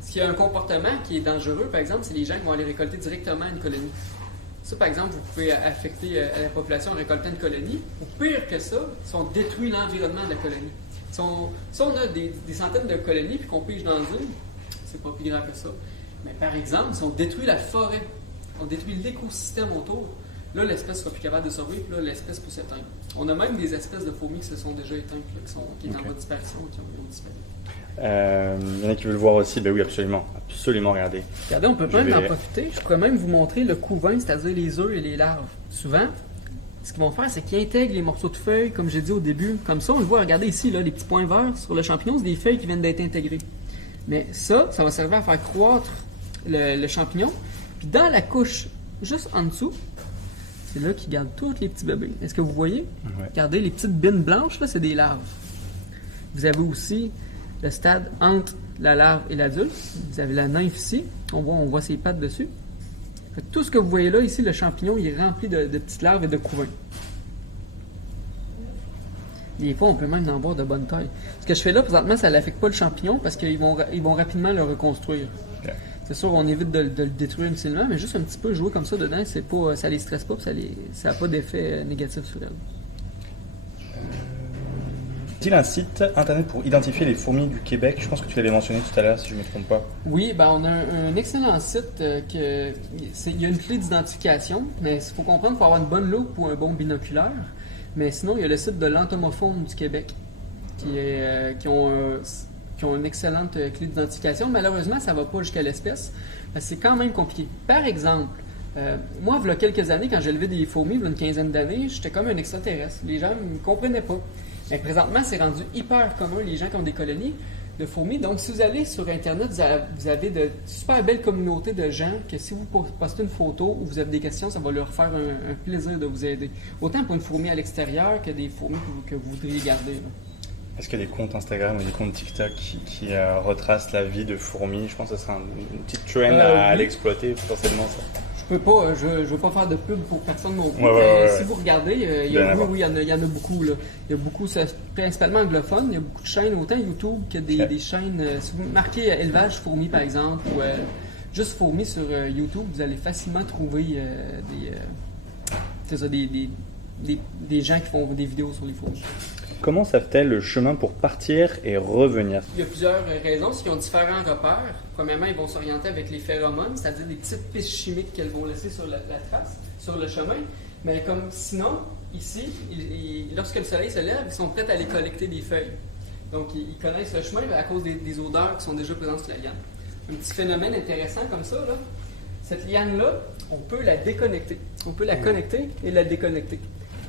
S'il y a un comportement qui est dangereux, par exemple, c'est les gens qui vont aller récolter directement une colonie. Ça, par exemple, vous pouvez affecter la population en récoltant une colonie. Ou pire que ça, si on détruit l'environnement de la colonie. Si on a des centaines de colonies puis qu'on pige dans une, c'est pas plus grave que ça. Mais par exemple, si on détruit la forêt, on détruit l'écosystème autour, là, l'espèce sera plus capable de survivre, puis là, l'espèce peut s'éteindre. On a même des espèces de fourmis qui se sont déjà éteintes, là, qui sont en voie de disparition, qui ont disparu. Il y en a qui veulent voir aussi, ben oui, absolument, regardez. Regardez, on peut même en profiter. Je pourrais même vous montrer le couvain, c'est-à-dire les œufs et les larves. Souvent, ce qu'ils vont faire, c'est qu'ils intègrent les morceaux de feuilles, comme j'ai dit au début. Comme ça, on le voit, regardez ici, là, les petits points verts sur le champignon, c'est des feuilles qui viennent d'être intégrées. Mais ça va servir à faire croître le champignon. Puis dans la couche juste en dessous, c'est là qu'ils gardent tous les petits bébés. Est-ce que vous voyez? Ouais. Regardez, les petites bines blanches, là, c'est des larves. Vous avez aussi le stade entre la larve et l'adulte. Vous avez la nymphe ici. On voit ses pattes dessus. Fait que tout ce que vous voyez là, ici, le champignon, il est rempli de petites larves et de couvains. Des fois, on peut même en voir de bonne taille. Ce que je fais là, présentement, ça n'affecte pas le champignon parce qu'ils vont rapidement le reconstruire. Okay. C'est sûr, on évite de le détruire inutilement, mais juste un petit peu jouer comme ça dedans, ça les stresse pas, ça n'a pas d'effet négatif sur elles. Est-il un site internet pour identifier les fourmis du Québec? Je pense que tu l'avais mentionné tout à l'heure, si je ne me trompe pas. Oui, ben on a un excellent site. Il y a une clé d'identification, mais il faut comprendre qu'il faut avoir une bonne loupe ou un bon binoculaire. Mais sinon, il y a le site de l'entomofaune du Québec qui ont une excellente clé d'identification. Malheureusement, ça ne va pas jusqu'à l'espèce. C'est quand même compliqué. Par exemple, moi, il y a quelques années, quand j'ai levé des fourmis, il y a une quinzaine d'années, j'étais comme un extraterrestre. Les gens ne me comprenaient pas. Mais présentement, c'est rendu hyper commun, les gens qui ont des colonies de fourmis. Donc, si vous allez sur Internet, vous avez de super belles communautés de gens que si vous postez une photo ou vous avez des questions, ça va leur faire un plaisir de vous aider. Autant pour une fourmi à l'extérieur que des fourmis que vous voudriez garder. Là. Est-ce qu'il y a des comptes Instagram ou des comptes TikTok qui retracent la vie de fourmis? Je pense que ce serait une petite trend à l'exploiter potentiellement. Ça. Je veux pas faire de pub pour personne non plus. Ouais. Si vous regardez, il y en a beaucoup. Là. Il y a beaucoup, principalement anglophones, il y a beaucoup de chaînes, autant YouTube que des chaînes. Si vous marquez élevage fourmis par exemple, ou juste fourmis sur YouTube, vous allez facilement trouver des gens qui font des vidéos sur les fourmis. Comment ça fait le chemin pour partir et revenir? Il y a plusieurs raisons. Ils ont différents repères. Premièrement, ils vont s'orienter avec les phéromones, c'est-à-dire des petites pistes chimiques qu'elles vont laisser sur la trace, sur le chemin. Mais comme sinon, ici, lorsque le soleil se lève, ils sont prêts à aller collecter des feuilles. Donc, ils connaissent le chemin à cause des odeurs qui sont déjà présentes sur la liane. Un petit phénomène intéressant comme ça, là, cette liane-là, on peut la déconnecter. On peut la connecter et la déconnecter.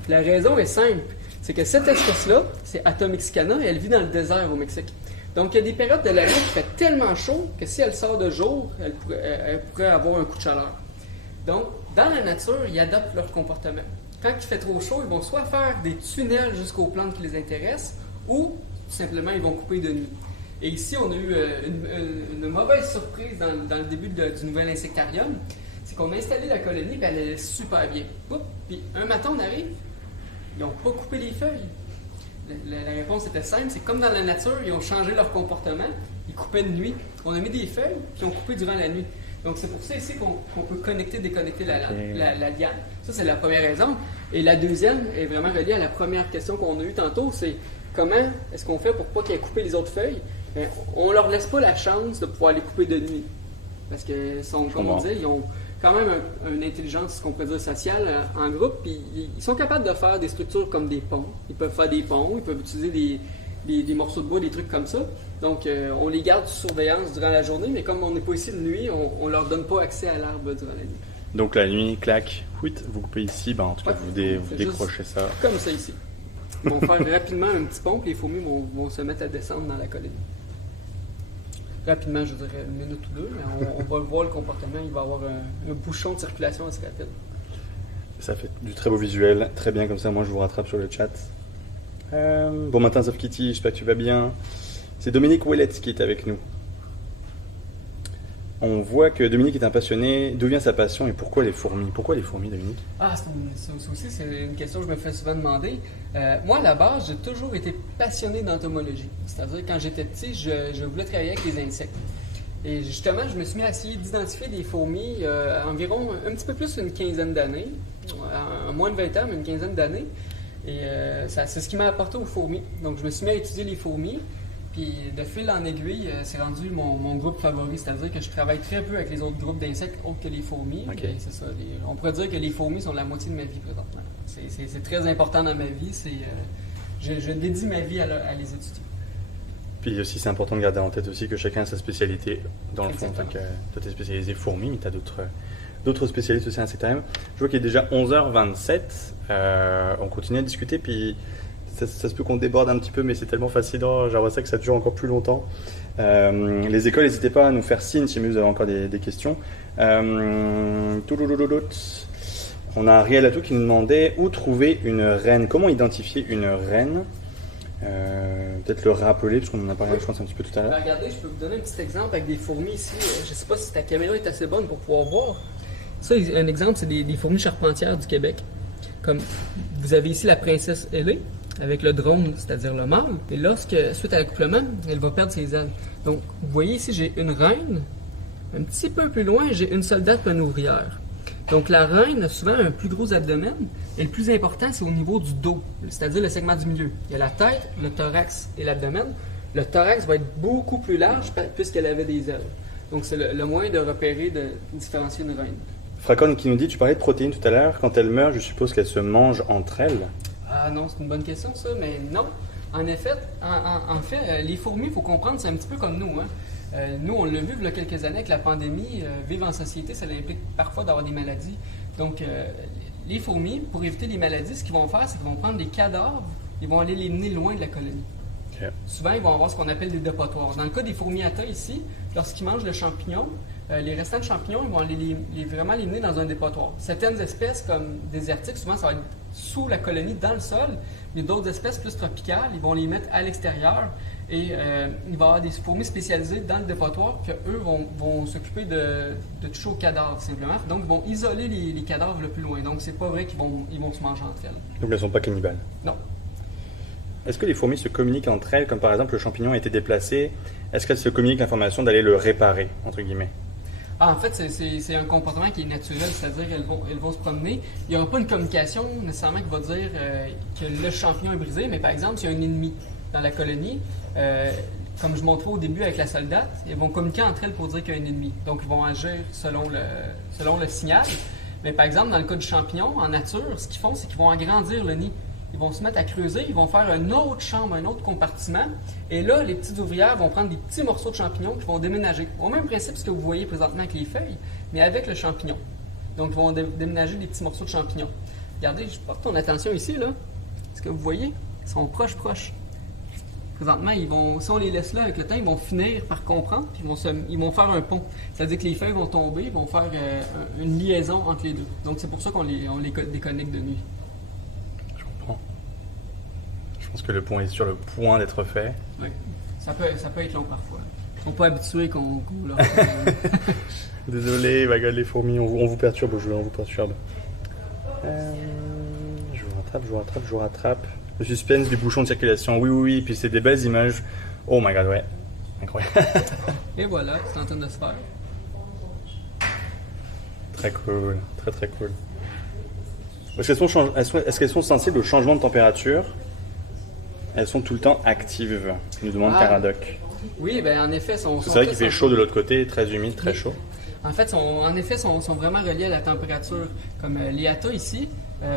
La raison est simple. C'est que cette espèce-là, c'est Atomixicana, et elle vit dans le désert au Mexique. Donc, il y a des périodes de l'année qui fait tellement chaud que si elle sort de jour, elle pourrait avoir un coup de chaleur. Donc, dans la nature, ils adaptent leur comportement. Quand il fait trop chaud, ils vont soit faire des tunnels jusqu'aux plantes qui les intéressent, ou tout simplement, ils vont couper de nuit. Et ici, on a eu une mauvaise surprise dans le début du nouvel insectarium. C'est qu'on a installé la colonie, et elle allait super bien. Puis un matin, on arrive, ils n'ont pas coupé les feuilles. La réponse était simple, c'est comme dans la nature, ils ont changé leur comportement, ils coupaient de nuit. On a mis des feuilles, puis ils ont coupé durant la nuit. Donc c'est pour ça ici qu'on peut connecter, déconnecter la liane. Ça, c'est la première raison. Et la deuxième est vraiment reliée à la première question qu'on a eue tantôt, c'est comment est-ce qu'on fait pour pas qu'ils aient coupé les autres feuilles? Bien, on leur laisse pas la chance de pouvoir les couper de nuit. Parce que, comme on dit, ils ont quand même une intelligence, qu'on pourrait dire, sociale en groupe, puis ils sont capables de faire des structures comme des ponts. Ils peuvent faire des ponts, ils peuvent utiliser des morceaux de bois, des trucs comme ça. Donc, on les garde sous surveillance durant la journée, mais comme on n'est pas ici de nuit, on leur donne pas accès à l'arbre durant la nuit. Donc, la nuit, clac, vous coupez ici, en tout cas, vous décrochez ça. Comme ça ici. Ils vont faire rapidement un petit pont, puis les fourmis vont se mettre à descendre dans la colline. Rapidement, je dirais une minute ou deux, mais on va le voir, le comportement, il va y avoir un bouchon de circulation assez rapide. Ça fait du très beau visuel, très bien comme ça, moi je vous rattrape sur le chat. Bon matin Soft Kitty, j'espère que tu vas bien. C'est Dominique Ouellet qui est avec nous. On voit que Dominique est un passionné. D'où vient sa passion et pourquoi les fourmis? Pourquoi les fourmis, Dominique? C'est une question que je me fais souvent demander. Moi, à la base, j'ai toujours été passionné d'entomologie. C'est-à-dire, quand j'étais petit, je voulais travailler avec les insectes. Et justement, je me suis mis à essayer d'identifier des fourmis environ un petit peu plus d'une quinzaine d'années, moins de 20 ans, mais une quinzaine d'années. Et c'est ce qui m'a apporté aux fourmis. Donc, je me suis mis à étudier les fourmis. Puis, de fil en aiguille, c'est rendu mon groupe favori. C'est-à-dire que je travaille très peu avec les autres groupes d'insectes autres que les fourmis. Okay. Et c'est ça. On pourrait dire que les fourmis sont la moitié de ma vie présentement. C'est très important dans ma vie. Je dédie ma vie à les étudier. Puis aussi, c'est important de garder en tête aussi que chacun a sa spécialité dans le fond. Exactement. Toi, tu es spécialisé fourmis, mais tu as d'autres spécialistes aussi à insectarium. Je vois qu'il est déjà 11h27. On continue à discuter, puis ça se peut qu'on déborde un petit peu, mais c'est tellement fascinant. J'aimerais ça que ça dure encore plus longtemps. Les écoles, n'hésitez pas à nous faire signe si vous avez encore des questions. On a Ariel Atou qui nous demandait où trouver une reine. Comment identifier une reine? Peut-être le rappeler, parce qu'on en a parlé, je pense, un petit peu tout à l'heure. Regardez, je peux vous donner un petit exemple avec des fourmis ici. Je ne sais pas si ta caméra est assez bonne pour pouvoir voir. Ça, un exemple, c'est des fourmis charpentières du Québec. Comme vous avez ici la princesse ailée, avec le drone, c'est-à-dire le mâle. Et suite à l'accouplement, elle va perdre ses ailes. Donc, vous voyez ici, j'ai une reine. Un petit peu plus loin, j'ai une soldate une ouvrière. Donc, la reine a souvent un plus gros abdomen. Et le plus important, c'est au niveau du dos, c'est-à-dire le segment du milieu. Il y a la tête, le thorax et l'abdomen. Le thorax va être beaucoup plus large puisqu'elle avait des ailes. Donc, c'est le moyen de repérer, de différencier une reine. Fracon qui nous dit, tu parlais de protéines tout à l'heure. Quand elles meurent, je suppose qu'elles se mangent entre elles. Ah non, c'est une bonne question ça, mais non. En effet, les fourmis, il faut comprendre, c'est un petit peu comme nous. Nous, on l'a vu il y a quelques années avec la pandémie. Vivre en société, ça implique parfois d'avoir des maladies. Donc, les fourmis, pour éviter les maladies, ce qu'ils vont faire, c'est qu'ils vont prendre des cadavres, ils vont aller les mener loin de la colonie. Okay. Souvent, ils vont avoir ce qu'on appelle des dépotoirs. Dans le cas des fourmis-atta ici, lorsqu'ils mangent le champignon, les restants de champignons, ils vont aller vraiment les mener dans un dépotoir. Certaines espèces, comme désertiques, souvent, ça va être sous la colonie, dans le sol, mais d'autres espèces plus tropicales, ils vont les mettre à l'extérieur et il va y avoir des fourmis spécialisées dans le dépotoir qui, eux, vont s'occuper de toucher aux cadavres, simplement. Donc, ils vont isoler les cadavres le plus loin. Donc, c'est pas vrai qu'ils vont se manger entre elles. Donc, elles ne sont pas cannibales? Non. Est-ce que les fourmis se communiquent entre elles, comme par exemple le champignon a été déplacé? Est-ce qu'elles se communiquent l'information d'aller le réparer, entre guillemets? En fait, c'est un comportement qui est naturel, c'est-à-dire qu'elles vont se promener. Il n'y aura pas une communication nécessairement qui va dire que le champignon est brisé, mais par exemple, s'il y a un ennemi dans la colonie, comme je montrais au début avec la soldate, ils vont communiquer entre elles pour dire qu'il y a un ennemi. Donc, ils vont agir selon le signal. Mais par exemple, dans le cas du champignon, en nature, ce qu'ils font, c'est qu'ils vont agrandir le nid. Ils vont se mettre à creuser, ils vont faire une autre chambre, un autre compartiment. Et là, les petites ouvrières vont prendre des petits morceaux de champignons qui vont déménager. Au même principe que vous voyez présentement avec les feuilles, mais avec le champignon. Donc, ils vont déménager des petits morceaux de champignons. Regardez, je porte ton attention ici, là. Est-ce que vous voyez? Ils sont proches. Présentement, si on les laisse là avec le temps, ils vont finir par comprendre, puis ils vont faire un pont. C'est-à-dire que les feuilles vont tomber, ils vont faire une liaison entre les deux. Donc, c'est pour ça qu'on les déconnecte de nuit. Je pense que le pont est sur le point d'être fait. Oui, ça peut être long parfois. Ils sont pas habitués qu'on leur... Désolé, les fourmis, on vous perturbe, on vous perturbe. Je vous rattrape. Le suspense du bouchon de circulation, oui, puis c'est des belles images. Oh my god, ouais, incroyable. Et voilà, c'est en train de se faire. Très cool, très cool. Est-ce qu'elles sont sensibles au changement de température? Elles sont tout le temps actives, nous demande Caradoc. Oui, ben en effet, c'est vrai qu'il fait chaud de l'autre côté, très humide, très chaud. En fait, sont vraiment reliés à la température. Comme les atta ici,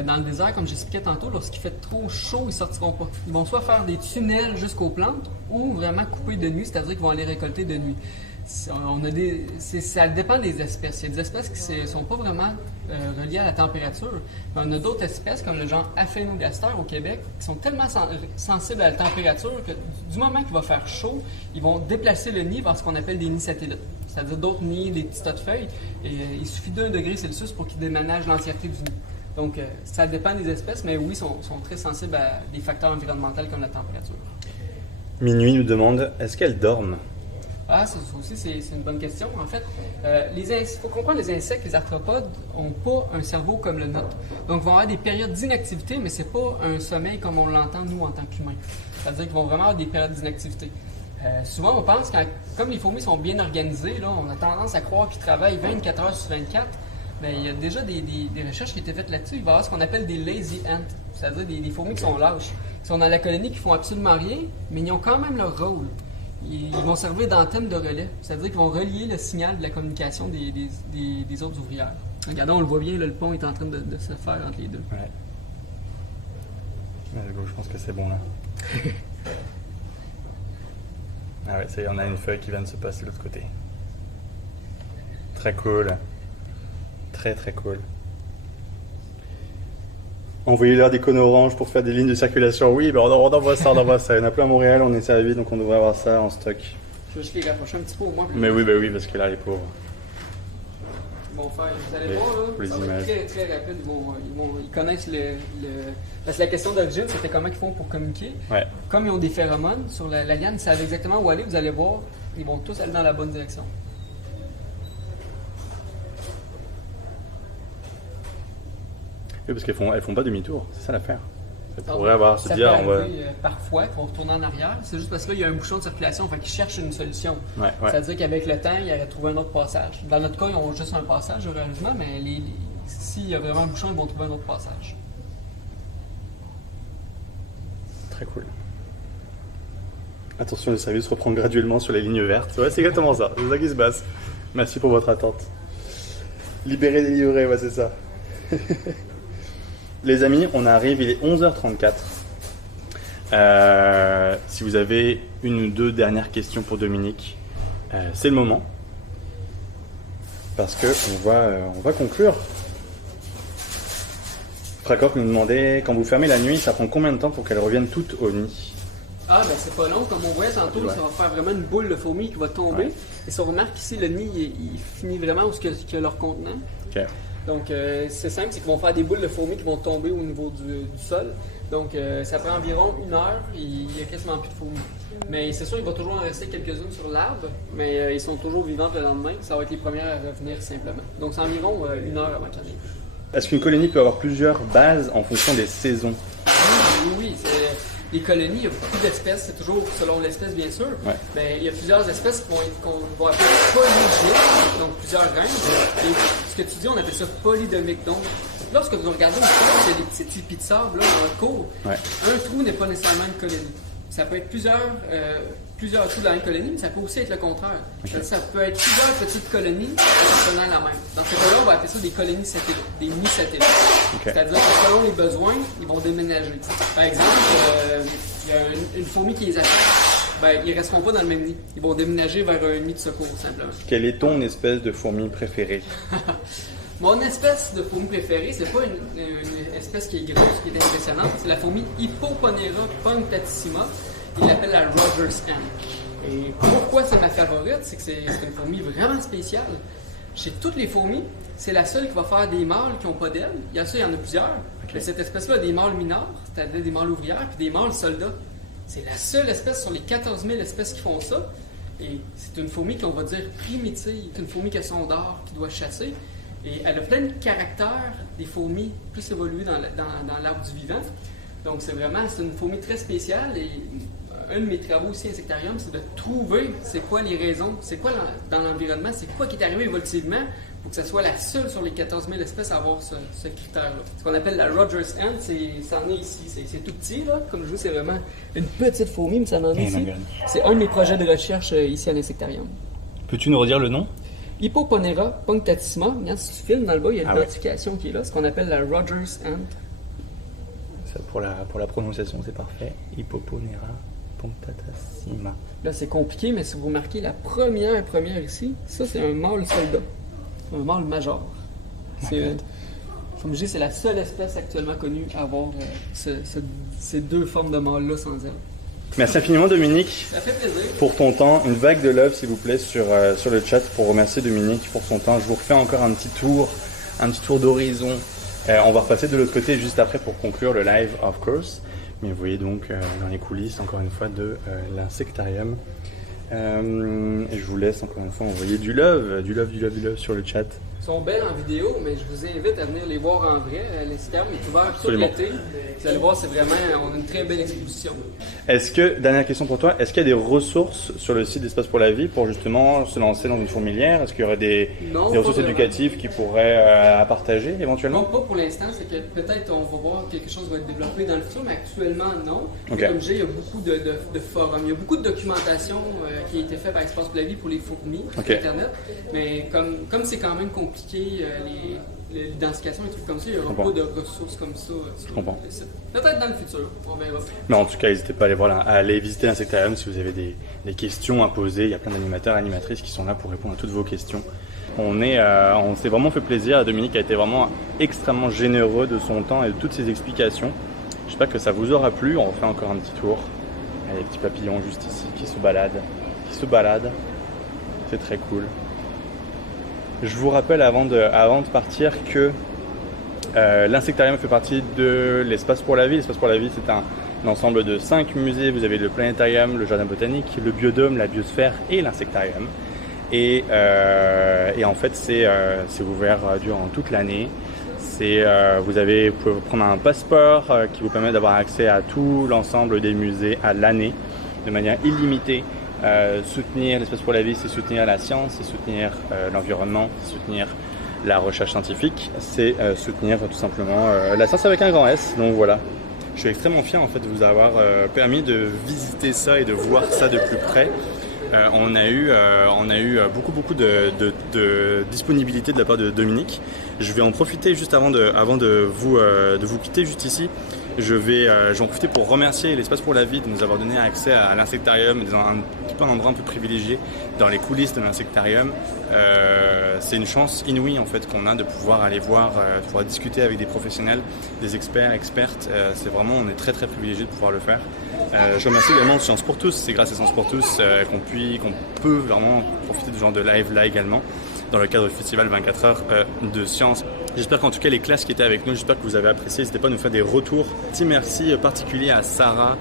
dans le désert, comme j'expliquais tantôt, lorsqu'il fait trop chaud, ils ne sortiront pas. Ils vont soit faire des tunnels jusqu'aux plantes ou vraiment couper de nuit, c'est-à-dire qu'ils vont aller récolter de nuit. Ça dépend des espèces. Il y a des espèces qui ne sont pas vraiment reliées à la température. Mais on a d'autres espèces, comme le genre Aphaenogaster au Québec, qui sont tellement sensibles à la température que du moment qu'il va faire chaud, ils vont déplacer le nid vers ce qu'on appelle des nids satellites. C'est-à-dire d'autres nids, des petits tas de feuilles. Et il suffit d'1 degré Celsius pour qu'ils déménagent l'entièreté du nid. Donc, ça dépend des espèces, mais oui, ils sont très sensibles à des facteurs environnementaux comme la température. Minuit nous demande, est-ce qu'elles dorment? Ah, ça aussi, c'est une bonne question. En fait, il faut comprendre les insectes, les arthropodes n'ont pas un cerveau comme le nôtre. Donc, ils vont avoir des périodes d'inactivité, mais ce n'est pas un sommeil comme on l'entend, nous, en tant qu'humains. C'est-à-dire qu'ils vont vraiment avoir des périodes d'inactivité. Souvent, on pense que comme les fourmis sont bien organisées, là, on a tendance à croire qu'ils travaillent 24 heures sur 24. Mais il y a déjà des recherches qui ont été faites là-dessus. Il va y avoir ce qu'on appelle des lazy ants, c'est-à-dire des fourmis qui sont lâches. Ils sont dans la colonie, qui font absolument rien, mais ils ont quand même leur rôle. Ils vont servir d'antenne de relais, c'est-à-dire qu'ils vont relier le signal de la communication des autres ouvrières. Regardons, on le voit bien, là, le pont est en train de se faire entre les deux. Ouais. Je pense que c'est bon là. Ah ouais, ça y est, on a une feuille qui vient de se passer de l'autre côté. Très cool. Très très cool. Envoyez-leur des cônes oranges pour faire des lignes de circulation. Oui, ben on envoie ça, on envoie ça. Il y en a plein à Montréal, on est servi, donc on devrait avoir ça en stock. Je vais juste les rapprocher un petit peu au moins. Mais oui, ben oui, parce que là, les pauvres. Ils vont faire, vous allez voir, là, ça va être très très rapide. Ils connaissent parce que la question d'origine, c'était comment ils font pour communiquer. Ouais. Comme ils ont des phéromones sur la liane, ils savent exactement où aller, vous allez voir, ils vont tous aller dans la bonne direction. Oui, parce qu'elles font pas demi-tour, c'est ça l'affaire. Ça pourrait se ça dire, peut arriver, parfois qu'ils vont retourner en arrière. C'est juste parce que là, il y a un bouchon de circulation, fait qu'ils cherchent une solution. Ouais. C'est-à-dire qu'avec le temps, ils auraient trouvé un autre passage. Dans notre cas, ils ont juste un passage, heureusement, mais s'il y a vraiment un bouchon, ils vont trouver un autre passage. Très cool. Attention, le service reprend graduellement sur les lignes vertes. Ouais, c'est exactement ça. C'est ça qui se passe. Merci pour votre attente. Libérer, délivrer, ouais, c'est ça. Les amis, on arrive, il est 11h34. Si vous avez une ou deux dernières questions pour Dominique, c'est le moment. Parce que on va conclure. Fracoc nous demandait, quand vous fermez la nuit, ça prend combien de temps pour qu'elles reviennent toutes au nid? Ah, ben c'est pas long. Comme on voyait tantôt, ça va faire vraiment une boule de fourmis qui va tomber. Ouais. Et si on remarque ici, le nid, il finit vraiment où il y a leur contenant. Okay. Donc, c'est simple, c'est qu'ils vont faire des boules de fourmis qui vont tomber au niveau du sol. Donc, ça prend environ 1 heure, il n'y a quasiment plus de fourmis. Mais c'est sûr, il va toujours en rester quelques-unes sur l'arbre, mais ils sont toujours vivantes le lendemain. Ça va être les premières à revenir simplement. Donc, c'est environ 1 heure avant qu'il y en ait plus. Est-ce qu'une colonie peut avoir plusieurs bases en fonction des saisons? Oui. Les colonies, il y a beaucoup d'espèces, c'est toujours selon l'espèce bien sûr, ouais. Mais il y a plusieurs espèces qu'on va appeler polygynes, donc plusieurs reines. Et ce que tu dis, on appelle ça polydomique. Donc, lorsque vous regardez une cour, il y a des petits pis de sable là, dans le cours, ouais. Un trou n'est pas nécessairement une colonie. Ça peut être plusieurs trous dans une colonie, mais ça peut aussi être le contraire. Okay. Ça peut être plusieurs petites colonies appartenant à la même. Dans ce cas-là, on va appeler ça des colonies satellites, des nids-satellites. Okay. C'est-à-dire que selon les besoins, ils vont déménager. Par exemple, il y a une fourmi qui les attaque. Ils ne resteront pas dans le même nid. Ils vont déménager vers un nid de secours, simplement. Quelle est ton espèce de fourmi préférée? Mon espèce de fourmi préférée, c'est pas une espèce qui est grosse, qui est impressionnante. C'est la fourmi Hippoponera punctatissima. Il l'appelle la Rogers Ant. Et pourquoi c'est ma favorite? C'est que c'est une fourmi vraiment spéciale. Chez toutes les fourmis, c'est la seule qui va faire des mâles qui n'ont pas d'ailes. Il y en a plusieurs. Okay. Mais cette espèce-là a des mâles mineurs, c'est-à-dire des mâles ouvrières, puis des mâles soldats. C'est la seule espèce sur les 14 000 espèces qui font ça. Et c'est une fourmi qu'on va dire primitive. C'est une fourmi qui a son dard, qui doit chasser. Et elle a plein de caractères des fourmis plus évoluées dans l'arbre du vivant. Donc c'est une fourmi très spéciale. Et un de mes travaux aussi insectarium, c'est de trouver c'est quoi les raisons, c'est quoi dans l'environnement, c'est quoi qui est arrivé évolutivement pour que ce soit la seule sur les 14 000 espèces à avoir ce critère-là. Ce qu'on appelle la Rogers Ant, ça en est ici. C'est tout petit, là. Comme je vous dis, c'est vraiment une petite fourmi, mais ça en est ici. C'est un de mes projets de recherche ici à l'insectarium. Peux-tu nous redire le nom? Hippoponera punctatissima. Regarde, si tu filmes dans le bas, il y a l'identification qui est là, ce qu'on appelle la Rogers Ant. Ça, pour la prononciation, c'est parfait. Hippoponera punctatissima. Là, c'est compliqué, mais si vous remarquez la première ici, ça, c'est un mâle soldat. Un mâle major. Okay. Comme je dis, c'est la seule espèce actuellement connue à avoir ces deux formes de mâles-là sans ailes. Merci infiniment, Dominique. Ça fait plaisir. Pour ton temps. Une vague de love, s'il vous plaît, sur le chat pour remercier Dominique pour son temps. Je vous refais encore un petit tour d'horizon. On va repasser de l'autre côté juste après pour conclure le live, of course. Mais vous voyez donc dans les coulisses, encore une fois, de l'insectarium. Et je vous laisse encore une fois envoyer du love sur le chat, sont belles en vidéo, mais je vous invite à venir les voir en vrai. L'Escam est ouvert tout l'été. Vous allez voir, c'est vraiment, on a une très belle exposition. Est-ce que, dernière question pour toi, est-ce qu'il y a des ressources sur le site d'Espace pour la vie pour justement se lancer dans une fourmilière? Est-ce qu'il y aurait des ressources éducatives qui pourraient à partager éventuellement? Non, pas pour l'instant. C'est que peut-être on va voir quelque chose va être développé dans le futur, mais actuellement non. Okay. Comme je dis, il y a beaucoup de forums. Il y a beaucoup de documentation qui a été faite par Espace pour la vie pour les fourmis sur Internet. Mais comme c'est quand même compliqué, l'identification et trucs comme ça, il n'y aura pas de ressources comme ça sur le site. Peut-être dans le futur, on verra. Mais en tout cas, n'hésitez pas à aller visiter l'insectarium si vous avez des questions à poser. Il y a plein d'animateurs et animatrices qui sont là pour répondre à toutes vos questions. On s'est vraiment fait plaisir. Dominique a été vraiment extrêmement généreux de son temps et de toutes ses explications. J'espère que ça vous aura plu. On refait encore un petit tour. Il y a des petits papillons juste ici qui se baladent. C'est très cool. Je vous rappelle avant de partir que l'insectarium fait partie de l'Espace pour la vie. L'Espace pour la vie, c'est un ensemble de 5 musées. Vous avez le planétarium, le jardin botanique, le biodôme, la biosphère et l'insectarium. Et en fait, c'est ouvert durant toute l'année. Vous pouvez prendre un passeport qui vous permet d'avoir accès à tout l'ensemble des musées à l'année de manière illimitée. Soutenir l'Espace pour la vie, c'est soutenir la science, c'est soutenir l'environnement, c'est soutenir la recherche scientifique, c'est soutenir tout simplement la science avec un grand S. Donc voilà, je suis extrêmement fier en fait de vous avoir permis de visiter ça et de voir ça de plus près. On a eu beaucoup de disponibilité de la part de Dominique. Je vais en profiter juste avant de vous quitter juste ici. Je vais en profiter pour remercier l'Espace pour la vie de nous avoir donné accès à l'insectarium, un endroit un peu privilégié dans les coulisses de l'insectarium. C'est une chance inouïe en fait qu'on a de pouvoir aller voir, de pouvoir discuter avec des professionnels, des experts, expertes. On est très très privilégié de pouvoir le faire. Je remercie également Science pour tous. C'est grâce à Science pour tous qu'on peut vraiment profiter de ce genre de live là également dans le cadre du festival 24 heures de science. J'espère qu'en tout cas les classes qui étaient avec nous, j'espère que vous avez apprécié. N'hésitez pas à nous faire des retours. Petit merci particulier à Sarah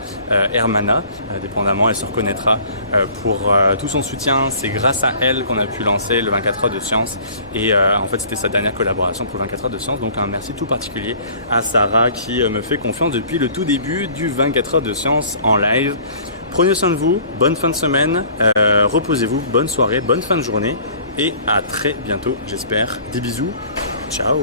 Hermana, dépendamment, elle se reconnaîtra pour tout son soutien. C'est grâce à elle qu'on a pu lancer le 24 heures de science et en fait c'était sa dernière collaboration pour le 24 heures de science. Donc un merci tout particulier à Sarah qui me fait confiance depuis le tout début du 24 heures de science en live. Prenez soin de vous, bonne fin de semaine, reposez-vous, bonne soirée, bonne fin de journée et à très bientôt j'espère. Des bisous, ciao.